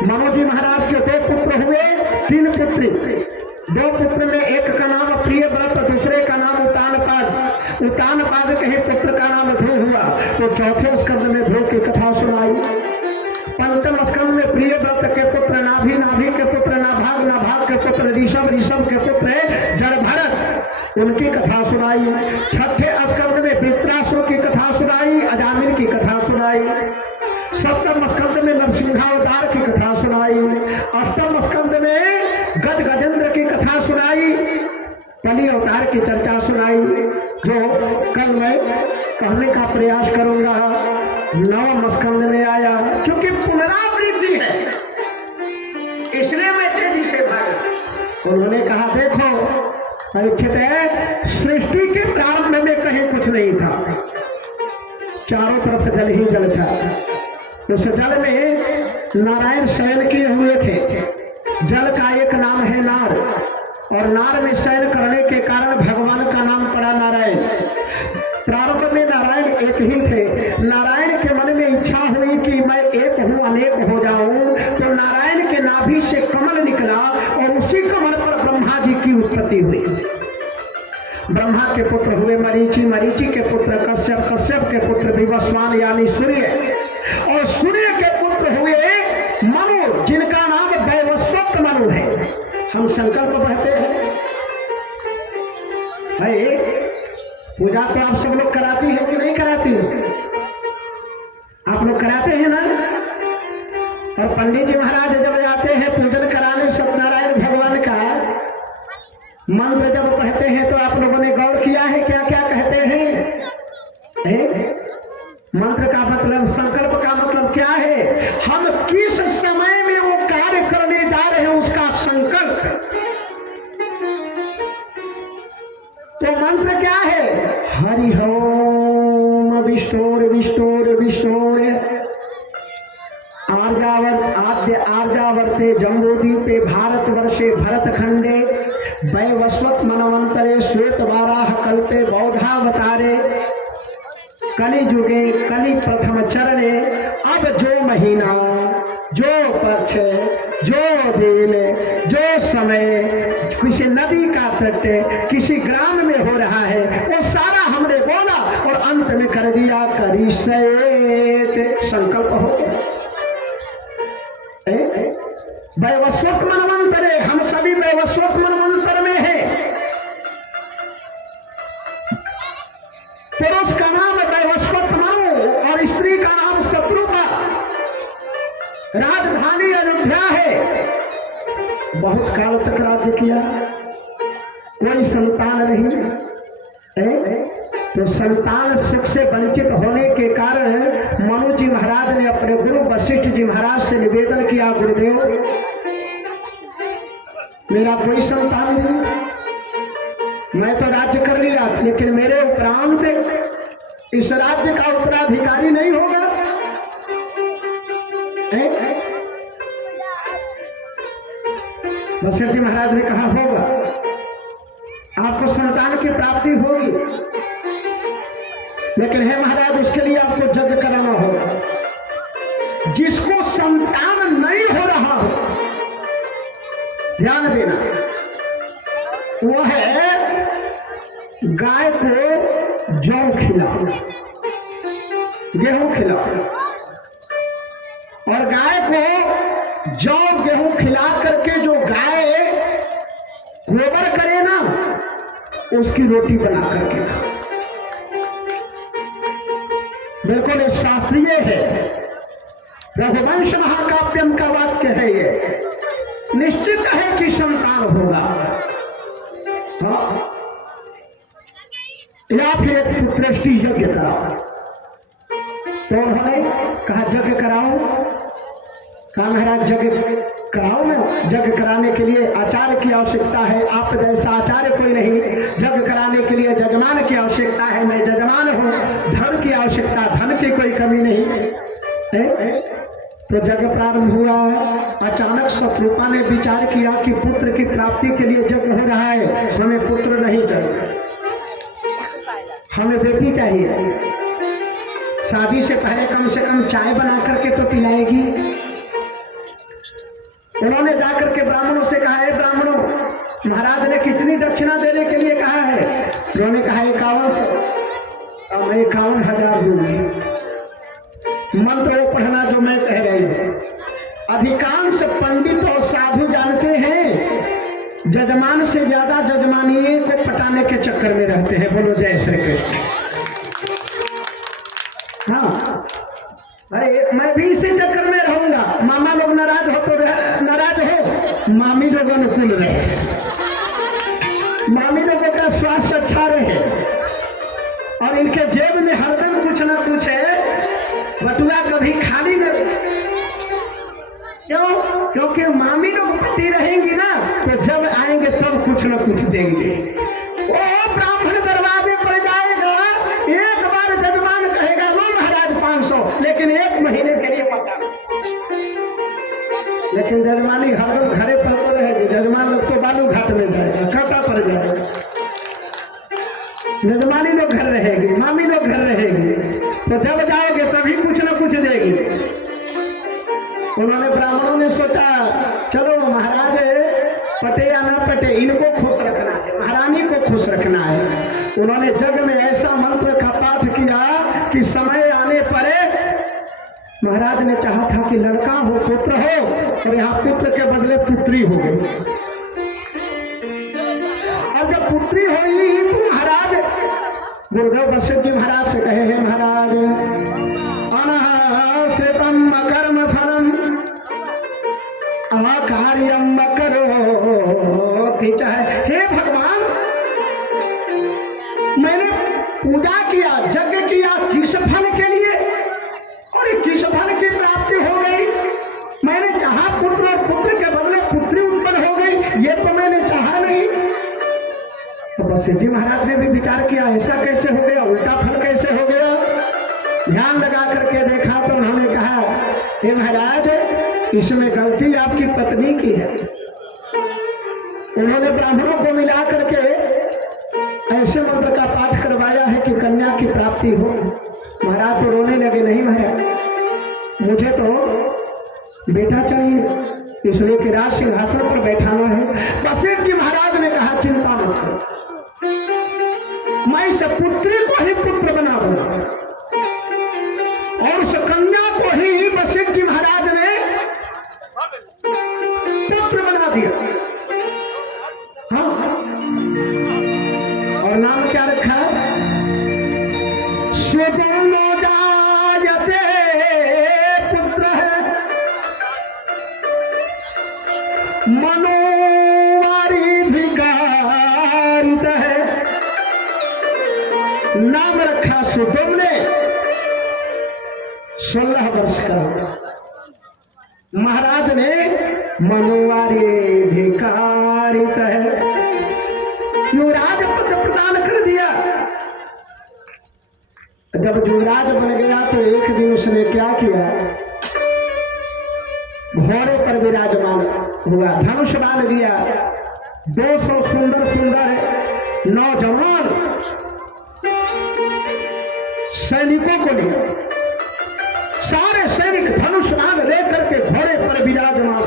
मनु जी महाराज के 2 पुत्र हुए, 3 पुत्री। 2 पुत्र में एक का नाम प्रियव्रत, दूसरे का नाम उतानपाद। उतानपाद के ही पुत्र का नाम ध्रुव हुआ। तो चौथे स्कंद में ध्रुव की कथा सुनाई। पंचम स्कंद में प्रियव्रत के पुत्र नाभि, नाभि के पुत्र नाभाग, नाभाग के पुत्र ऋषभ, ऋषभ के पुत्र जड़भरत, उनकी कथा सुनाई। छठे स्कंद में वृत्रासुर की कथा सुनाई, अजामिल की कथा सुनाई। सप्तम स्कंद में नरसिंहावतार की कथा सुनाई। अष्टम स्कंद में गज गजेंद्र की कथा सुनाई। कली अवतार की चर्चा सुनाई, जो कल मैं कहने का प्रयास करूंगा। 9वें स्कंद में आया। क्योंकि पुनरावृत्ति है, इसलिए मैं तेजी से भागा। उन्होंने कहा देखो परीक्षित है, सृष्टि के प्रारंभ में कहीं कुछ नहीं था, चारों तरफ जल ही जल था। उस जल में नारायण शयन किए हुए थे। जल का एक नाम है नार, और नार में शयन करने के कारण भगवान का नाम पड़ा नारायण। प्रारंभ में नारायण एक ही थे। नारायण के मन में इच्छा हुई कि मैं एक हूँ अनेक हो जाऊं, तो नारायण के नाभि से कमल निकला और उसी कमल पर ब्रह्मा जी की उत्पत्ति हुई। ब्रह्मा के पुत्र हुए मरीचि, मरीचि के पुत्र कश्यप, कश्यप के पुत्र विवस्वान यानी सूर्य, और सूर्य के पुत्र हुए मनु, जिनका नाम वैवस्वत मनु है। हम संकल्प पढ़ते हैं भाई, पूजा तो आप सब लोग कराती है कि नहीं कराती है? आप लोग कराते हैं ना? और पंडित जी महाराज जब जाते हैं पूजन कराने सत्यनारायण भगवान का, मंत्र जब पढ़ते हैं तो आप लोगों ने गौर किया है क्या क्या कहते हैं? मंत्र का मतलब, संकल्प का मतलब क्या है? हम किस समय में वो कार्य करने जा रहे हैं उसका संकल्प। तो मंत्र क्या है? हरि ओम विष्णुर विष्णुर विष्णुर आर्यावर्ते जम्बूद्वीपे भारतवर्षे भरतखंडे वैवस्वत मनवंतरे श्वेत वाराह कल्पे बौद्धावतारे कलि युगे कलि प्रथम चरणे। अब जो महीना, जो पक्ष, जो दिन, जो समय किसी नदी का तट, किसी ग्राम में हो रहा है, वो सारा हमने बोला और अंत में कर दिया करी सैत। संकल्प हो वैवस्वत मनवंतरे, हम सभी वैवस्वत मनवंतर में हैं। पुरुष का नाम वैवस्वत मनु और स्त्री का नाम शत्रुपा। राजधानी अयोध्या है। बहुत काल तक राज्य किया, कोई संतान नहीं। तो संतान सुख से वंचित होने के कारण मनु जी महाराज ने अपने गुरु वशिष्ठ जी महाराज से निवेदन किया, गुरुदेव मेरा कोई संतान नहीं, मैं तो राज्य कर लिया, लेकिन मेरे उपरांत इस राज्य का उत्तराधिकारी नहीं होगा। वशिष्ठ जी महाराज ने कहा होगा, आपको संतान की प्राप्ति होगी, लेकिन है महाराज उसके लिए आपको यज्ञ कराना होगा। जिसको संतान नहीं हो रहा हो, ध्यान देना, वो है गाय को जौ खिलाओ, गेहूं खिलाओ, और गाय को जौ गेहूं खिला करके जो गाय गोबर करे ना, उसकी रोटी बना करके खाओ। बिल्कुल शास्त्रीय है, रघुवंश महाकाव्यम का वाक्य है ये। निश्चित है कि संतान होगा, हाँ, या फिर एक पुत्रष्टि यज्ञ कराओ। तो उन्होंने कहा यज्ञ कराओ। कहा महाराज यज्ञ कराओ ना, यज्ञ कराने के लिए आचार्य की आवश्यकता है, आप जैसा आचार्य कोई नहीं। यज्ञ कराने के लिए जजमान की आवश्यकता है, मैं जजमान हूँ। धन की आवश्यकता, धन की कोई कमी नहीं है। तो यज्ञ प्रारंभ हुआ। अचानक शत्रुपा ने विचार किया कि पुत्र की प्राप्ति के लिए यज्ञ हो रहा है, हमें पुत्र नहीं चाहिए, हमें बेटी चाहिए। शादी से पहले कम से कम चाय बना करके तो पिलाएगी। उन्होंने जाकर के ब्राह्मणों से कहा है, ब्राह्मणों, महाराज ने कितनी दक्षिणा देने के लिए कहा है? उन्होंने कहा 5100। अब मैं 51,000 दूंगी। मंत्र वो पढ़ना जो मैं कह रही हूं। अधिकांश पंडित और साधु जानते हैं जजमान से ज्यादा जजमानिये को पटाने के चक्कर में रहते हैं। बोलो जय श्री कृष्ण। हाँ, अरे मैं भी इसी चक्कर में रहूंगा। मामा लोग नाराज हो तो नाराज हो, मामी लोग अनुकूल रहे, मामी लोगों का स्वास्थ्य अच्छा रहे और इनके जेब में हरदम कुछ ना कुछ है, बटुआ कभी खाली न रहे। क्यों? क्योंकि मामी लोग पति रहेंगी ना, तो जब आएंगे तब कुछ न कुछ देंगे। वो ब्राह्मण दरवाजे पर जाएगा, एक बार जजमान कहेगा लो महाराज 500, लेकिन 1 महीने के लिए मत आना। लेकिन जजमानी हरदम घरे पर तो रहेगी। जजमान लोग तो बालू घाट में जाएगा, कांटा पर जाएगा। जजमानी लोग घर रहेगी, मामी लोग घर रहेगी, तो जब जाओगे तभी कुछ न कुछ देगी। उन्होंने ब्राह्मणों ने सोचा चलो महाराज पटे या ना पटे, इनको खुश रखना है, महारानी को खुश रखना है। उन्होंने जग में ऐसा मंत्र का पाठ किया कि समय आने पर महाराज ने चाहा था कि लड़का हो, पुत्र हो, और यहाँ पुत्र के बदले पुत्री हो गई। और जब पुत्री हुई तो महाराज गुरुदेव वशिष्ठ जी महाराज से कहे हैं, महाराज अनश्रितम कर्म फलम अकार्यम करोति चाहे। हे भगवान, मैंने पूजा किया, यज्ञ किया, किस फल के लिए और किस फल की प्राप्ति हो गई? मैंने चाहा पुत्र और पुत्र के बदले पुत्री उत्पन्न हो गई, ये तो मैंने चाहा नहीं। तो वशिष्ठ जी महाराज ने भी विचार किया, ऐसा कैसे हो गया, उल्टा फल कैसे हो गया? ध्यान लगा करके देखा तो उन्होंने कहा, हे महाराज, इसमें गलती आपकी पत्नी की है। उन्होंने ब्राह्मणों को मिला करके ऐसे मंत्र का पाठ करवाया है कि कन्या की प्राप्ति हो। महाराज तो रोने लगे, नहीं महाराज, मुझे तो बेटा चाहिए, इसलिए कि राज सिंहासन पर बैठाना है। वशिष्ठ जी महाराज ने कहा, चिंता मत करो, मैं इस पुत्री को ही पुत्र बना दूंगा। और उस कन्या को ही वशिष्ठ जी महाराज ने पुत्र बना दिया। हाँ, और नाम क्या रखा? स्वजनो जायते पुत्र है मनोवारी भिगारित है। नाम रखा सुगम ने। 16 वर्ष का महाराज ने मनोवारी भिकारित है, युवराज पद प्रदान कर दिया। जब युवराज बन गया तो एक दिन उसने क्या किया, घोड़े पर विराजमान हुआ, धनुष बांध लिया। 200 सुंदर सुंदर नौजवान सैनिकों को लिया। सारे सैनिक धनुष बाण लेकर के घोड़े पर विराजमान,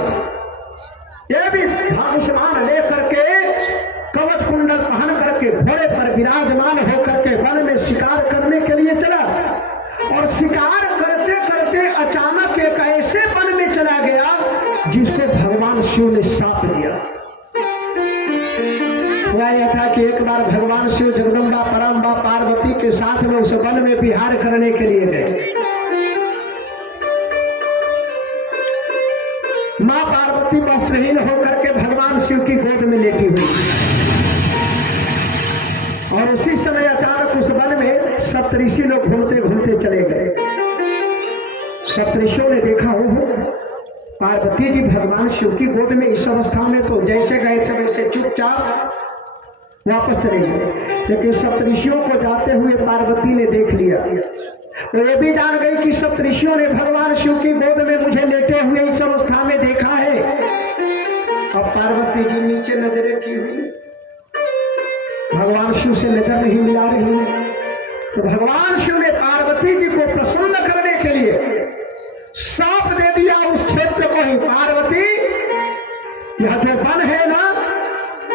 ये भी धनुष बाण लेकर के कवच कुंडल पहन करके घोड़े पर विराजमान होकर के वन में शिकार करने के लिए चला। और शिकार करते करते अचानक एक ऐसे वन में चला गया जिसको भगवान शिव ने श्राप दिया। हुआ यह था कि एक बार भगवान शिव जगदम्बा परम्बा पार्वती के साथ में उस वन में विहार करने के लिए गए। मां पार्वती वस्त्रहीन होकर के भगवान शिव की गोद में लेटी हुई, और उसी समय अचानक उस वन में सप्तऋषि लोग घूमते घूमते चले गए। सप्तऋषियों ने देखा हो पार्वती जी भगवान शिव की गोद में, इस अवस्था में तो जैसे गए थे वैसे चुपचाप वापस चले गए। लेकिन सप्तऋषियों को जाते हुए पार्वती ने देख लिया। वो ये भी जान गई कि सप्तऋषियों ने भगवान शिव की गोद में मुझे लेटे हुए इस अवस्था में देखा है। अब पार्वती जी नीचे नजरें की हुई, भगवान शिव से नजर नहीं मिला रही है। तो भगवान शिव ने पार्वती जी को प्रसन्न करने के लिए साप दे दिया उस क्षेत्र को ही, पार्वती यह जो वन है ना,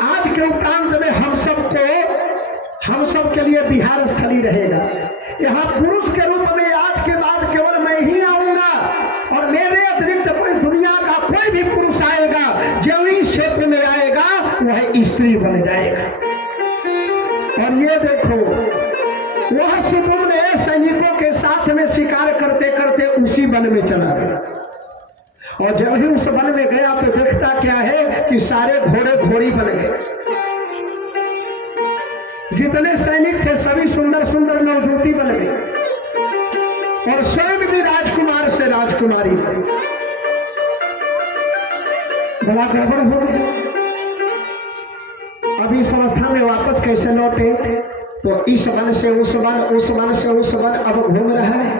आज के उपरांत में हम सब के लिए विहार स्थली रहेगा। यहाँ पुरुष के रूप में आज के बाद केवल मैं ही आऊंगा और मेरे अतिरिक्त कोई दुनिया का कोई भी पुरुष आएगा जो इस क्षेत्र में आएगा वह स्त्री बन जाएगा। और ये देखो, वह सुतुल ने सैनिकों के साथ में शिकार करते करते उसी वन में चला गया। और जब ही उस वन में गया तो देखता क्या है कि सारे घोड़े घोड़ी बन गए। जितने सैनिक थे सभी सुंदर सुंदर नवजुवती बन गई और स्वयं भी राजकुमार से राजकुमारी बन। बड़ा गड़बड़ हो गया। अभी इस अवस्था में वापस कैसे लौटे? तो इस वन से उस वन, उस वन से उस वन अब घूम रहा है।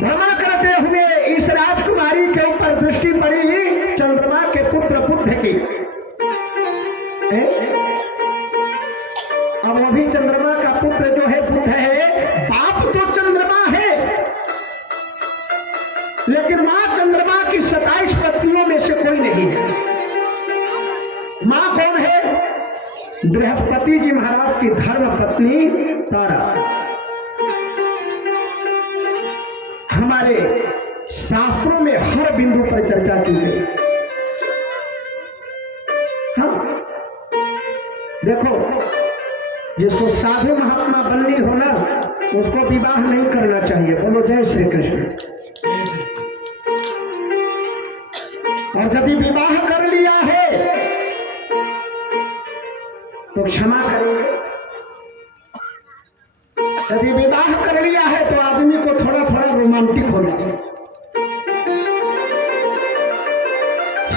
भ्रमण करते हुए इस राजकुमारी के ऊपर दृष्टि पड़ी चंद्रमा के पुत्र बुद्ध की। अब वो भी चंद्रमा का पुत्र जो है बुद्ध है, बाप तो चंद्रमा है लेकिन मां चंद्रमा की 27 पत्नियों में से कोई नहीं है। मां कौन है? बृहस्पति जी महाराज की धर्म पत्नी तारा। हमारे शास्त्रों में हर बिंदु पर चर्चा की गई। हाँ देखो, जिसको साधु महात्मा बननी हो ना उसको विवाह नहीं करना चाहिए। बोलो जय श्री कृष्ण। और यदि विवाह कर लिया है तो क्षमा करेंगे। यदि विवाह कर लिया है तो आदमी को थोड़ा थोड़ा रोमांटिक होना चाहिए,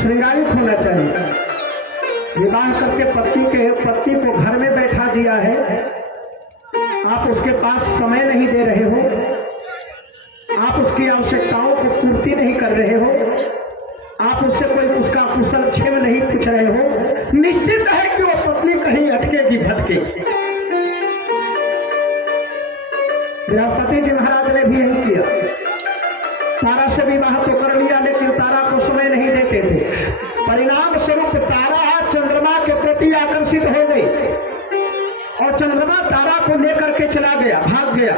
श्रृंगारिक होना चाहिए। विवाह करके पति को घर में बैठा दिया है, आप उसके पास समय नहीं दे रहे हो, आप उसकी आवश्यकताओं को पूर्ति नहीं कर रहे हो, आप उससे कोई उसका कुशल क्षेम नहीं पूछ रहे हो, निश्चित है कि वो पत्नी कहीं अटकेगी भटकेगी। बृहस्पति जी महाराज ने भी यही किया। तारा से विवाह तो कर लिया लेकिन तारा को समय नहीं देते थे। परिणाम स्वरूप तारा चंद्रमा के प्रति आकर्षित हो गई और चंद्रमा तारा को लेकर के चला गया, भाग गया।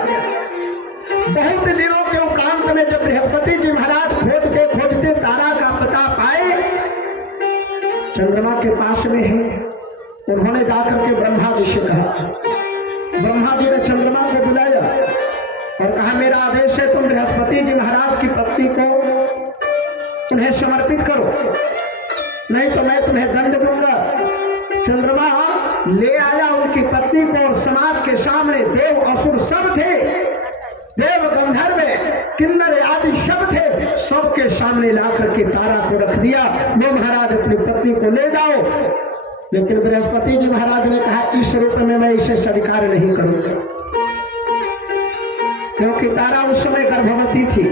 बहुत दिनों के उपरांत में जब बृहस्पति जी महाराज खोजते खोजते तारा का पता पाए, चंद्रमा के पास में है, उन्होंने जाकर के ब्रह्मा जी से कहा। ब्रह्मा जी ने चंद्रमा को बुलाया और कहा मेरा आदेश है तुम बृहस्पति जी महाराज की पत्नी को उन्हें समर्पित करो, नहीं तो मैं तुम्हें दंड दूंगा। चंद्रमा ले आया उनकी पत्नी को और समाज के सामने देव असुर सब थे, देव गंधर्व किन्नर आदि सब थे, सबके सामने लाकर के तारा को रख दिया। लो महाराज अपनी पत्नी को ले जाओ। लेकिन बृहस्पति जी महाराज ने कहा इस रूप में मैं इसे स्वीकार नहीं करूंगा, क्योंकि तारा उस समय गर्भवती थी,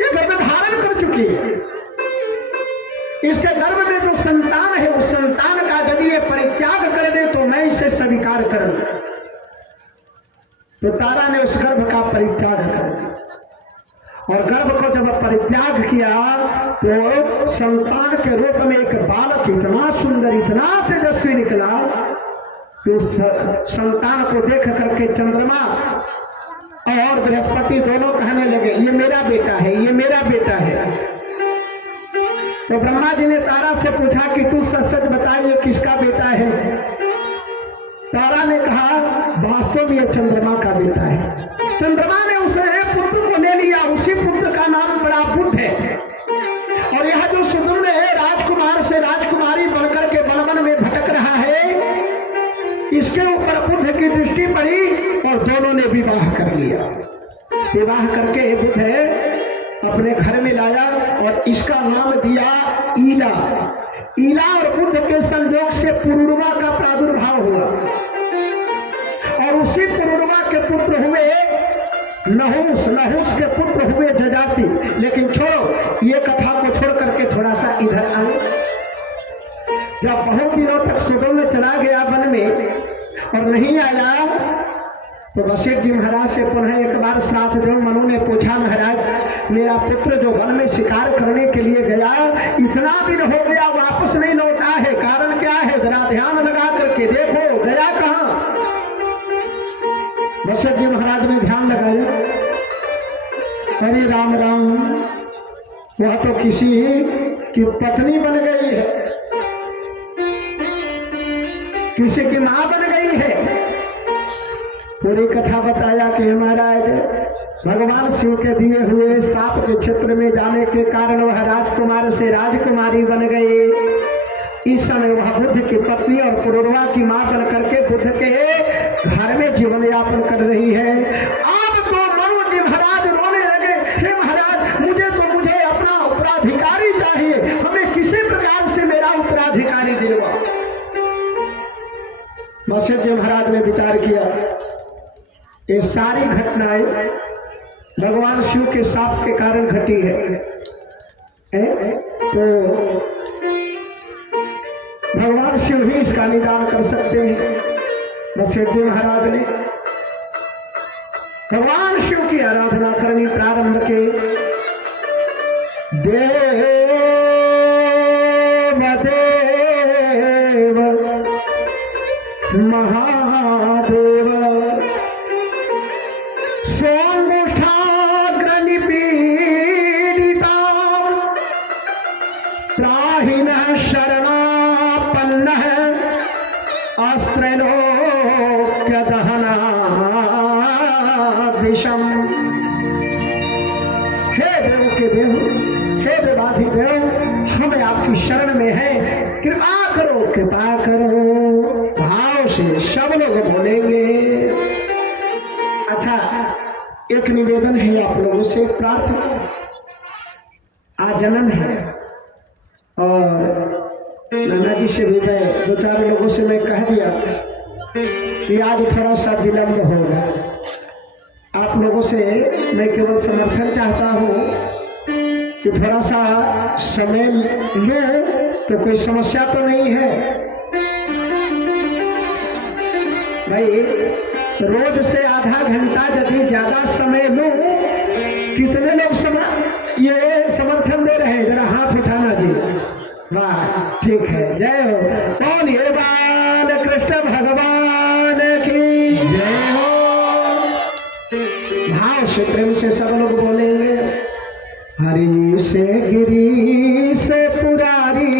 ये गर्भ धारण कर चुकी है। इसके गर्भ में जो संतान है उस संतान का यदि ये परित्याग कर दे तो मैं इसे स्वीकार करूंगा। तो तारा ने उस गर्भ का परित्याग कर दिया और गर्भ को जब परित्याग किया तो संतान के रूप में एक बालक इतना सुंदर इतना तेजस्वी निकला कि उस संतान को देख करके चंद्रमा और बृहस्पति दोनों कहने लगे ये मेरा बेटा है, ये मेरा बेटा है। तो ब्रह्मा जी ने तारा से पूछा कि तू सच सच बता ये किसका बेटा है? तारा ने कहा वास्तव में ये चंद्रमा का बेटा है। चंद्रमा ने उस पुत्र को ले लिया, उसी पुत्र का नाम बड़ा बुद्ध है। और यह जो सुदुर्न है राजकुमार से राजकुमारी बनकर के वन में भटक रहा है, इसके ऊपर बुद्ध की दृष्टि पड़ी और दोनों ने विवाह कर लिया। विवाह करके बुद्ध अपने घर में लाया और इसका नाम दिया ईला। ईला और बुद्ध के संयोग से पुरुरवा का प्रादुर्भाव हुआ और उसी पुरुरवा के पुत्र हुए नहुस, नहुस के पुत्र हुए जजाति। लेकिन छोड़ो, ये कथा को छोड़ करके थोड़ा सा इधर आए। जब बहुत दिनों तक सुगम चला गया वन में और नहीं आया, तो वशिष्ठ जी महाराज से पुनः एक बार श्राद्ध देव मनु ने पूछा, महाराज मेरा पुत्र जो वन में शिकार करने के लिए गया, इतना दिन हो गया वापस नहीं लौटा है, कारण क्या है? जरा ध्यान लगा करके देखो, गया कहाँ? वशिष्ठ जी महाराज ने ध्यान लगाया, अरे राम राम, वह तो किसी की पत्नी बन गई है, किसी की मां बन गई है। पूरी कथा बताया कि महाराज भगवान शिव के दिए हुए सांप के क्षेत्र में जाने के कारण वह राजकुमार से राजकुमारी बन गई। इस समय वह बुद्ध की पत्नी और पुरुरवा की मां बन करके बुद्ध के घर में जीवन यापन कर रही है। अब तो मनु जी महाराज रोने लगे, हे महाराज मुझे अपना उत्तराधिकारी चाहिए, हमें किसी प्रकार से मेरा उत्तराधिकारी दिलवा। वशिष्ठ जी महाराज ने विचार किया, ये सारी घटनाएं भगवान शिव के शाप के कारण घटी है। तो भगवान शिव ही इसका निदान कर सकते हैं। वशिष्ठ जी महाराज ने भगवान शिव की आराधना करनी प्रारंभ की। देव देव महादेव त्राहिणः शरणापन्नः अस्त्रैलोक्यदहनादिशम्। हे देव के देव, हे देवाधिदेव, हमें आपकी शरण में है, कृपा करो, कृपा करो। भाव से सब लोग बोलेंगे। अच्छा, एक निवेदन है आप लोगों से, प्रार्थना। आज जन्म है और नाना जी से भी मैं दो चार लोगों से मैं कह दिया कि आज थोड़ा सा विलंब होगा। आप लोगों से मैं केवल समर्थन चाहता हूँ कि थोड़ा सा समय लो, तो कोई समस्या तो नहीं है भाई। रोज से आधा घंटा यदि ज्यादा समय लो, कितने लोग ये समर्थन दे रहे हैं? जरा हाथ उठाना जी। वाह, ठीक है, जय हो। कौन? ये बाल कृष्ण भगवान की जय हो। भाव से प्रेम से सब लोग बोलेंगे, हरि से गिरी से पुरारी,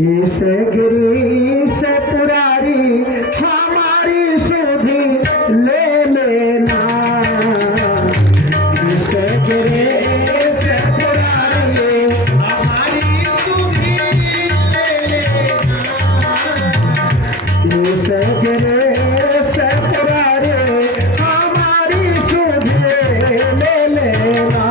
इस गिरी से पुरारी हमारी सुधि ले लेना। इस गिरी से पुरारी हमारी सुधि ले लेना। इस गिरी से पुरारी हमारी सुधि ले लेना।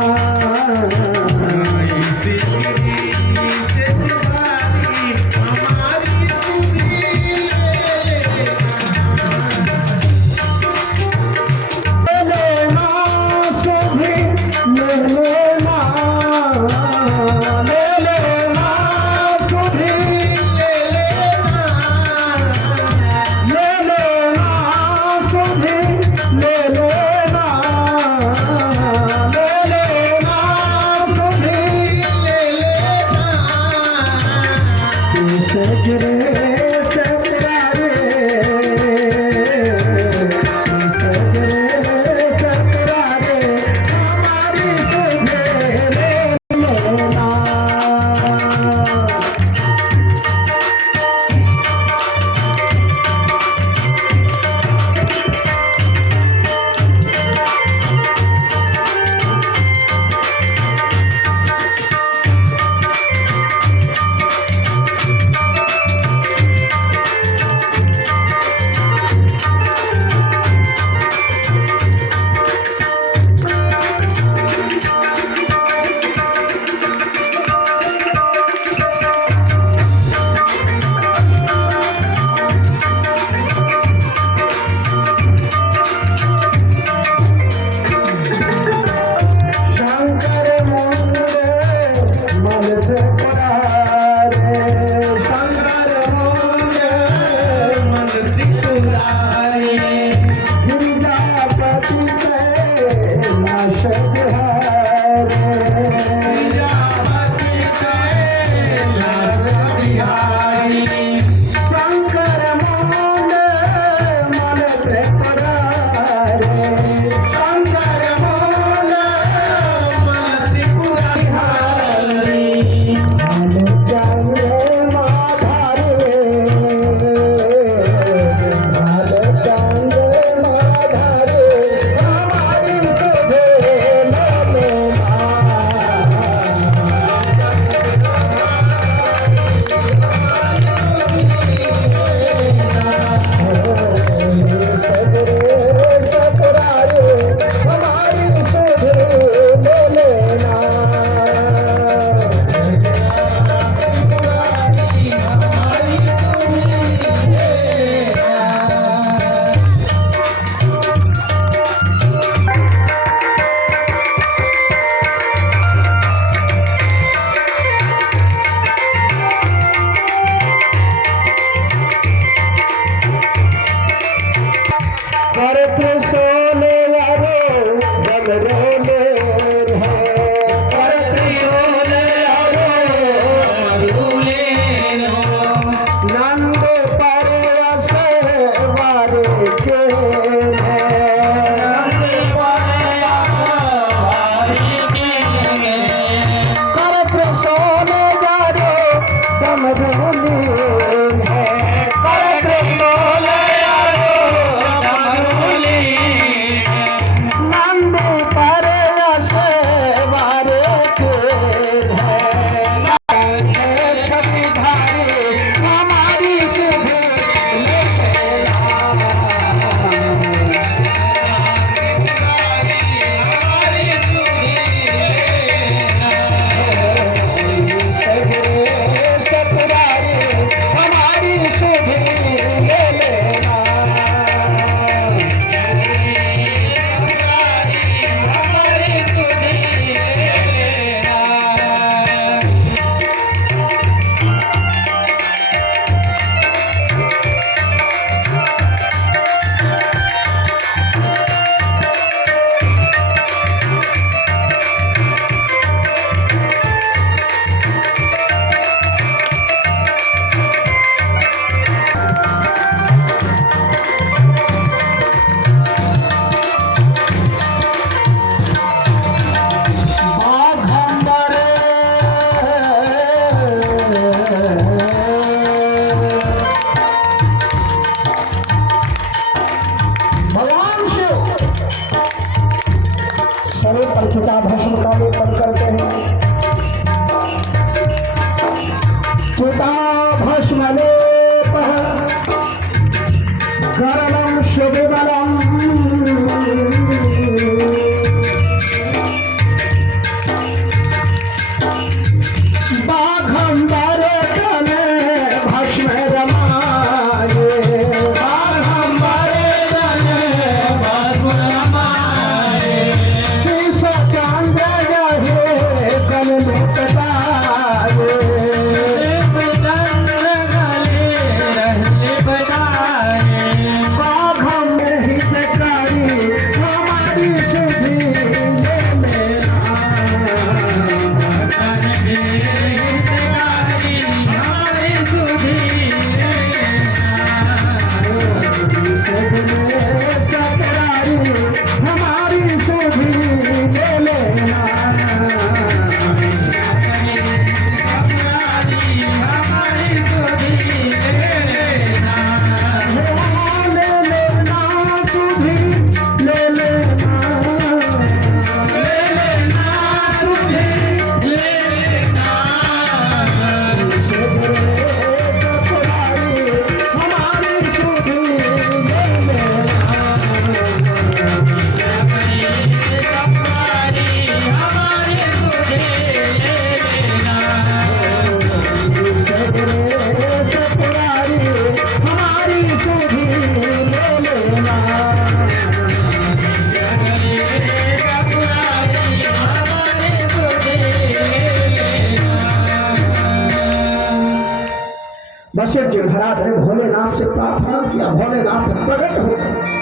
वशिष्ठ जी महाराज ने भोलेनाथ से प्रार्थना किया, भोलेनाथ प्रकट हो गए।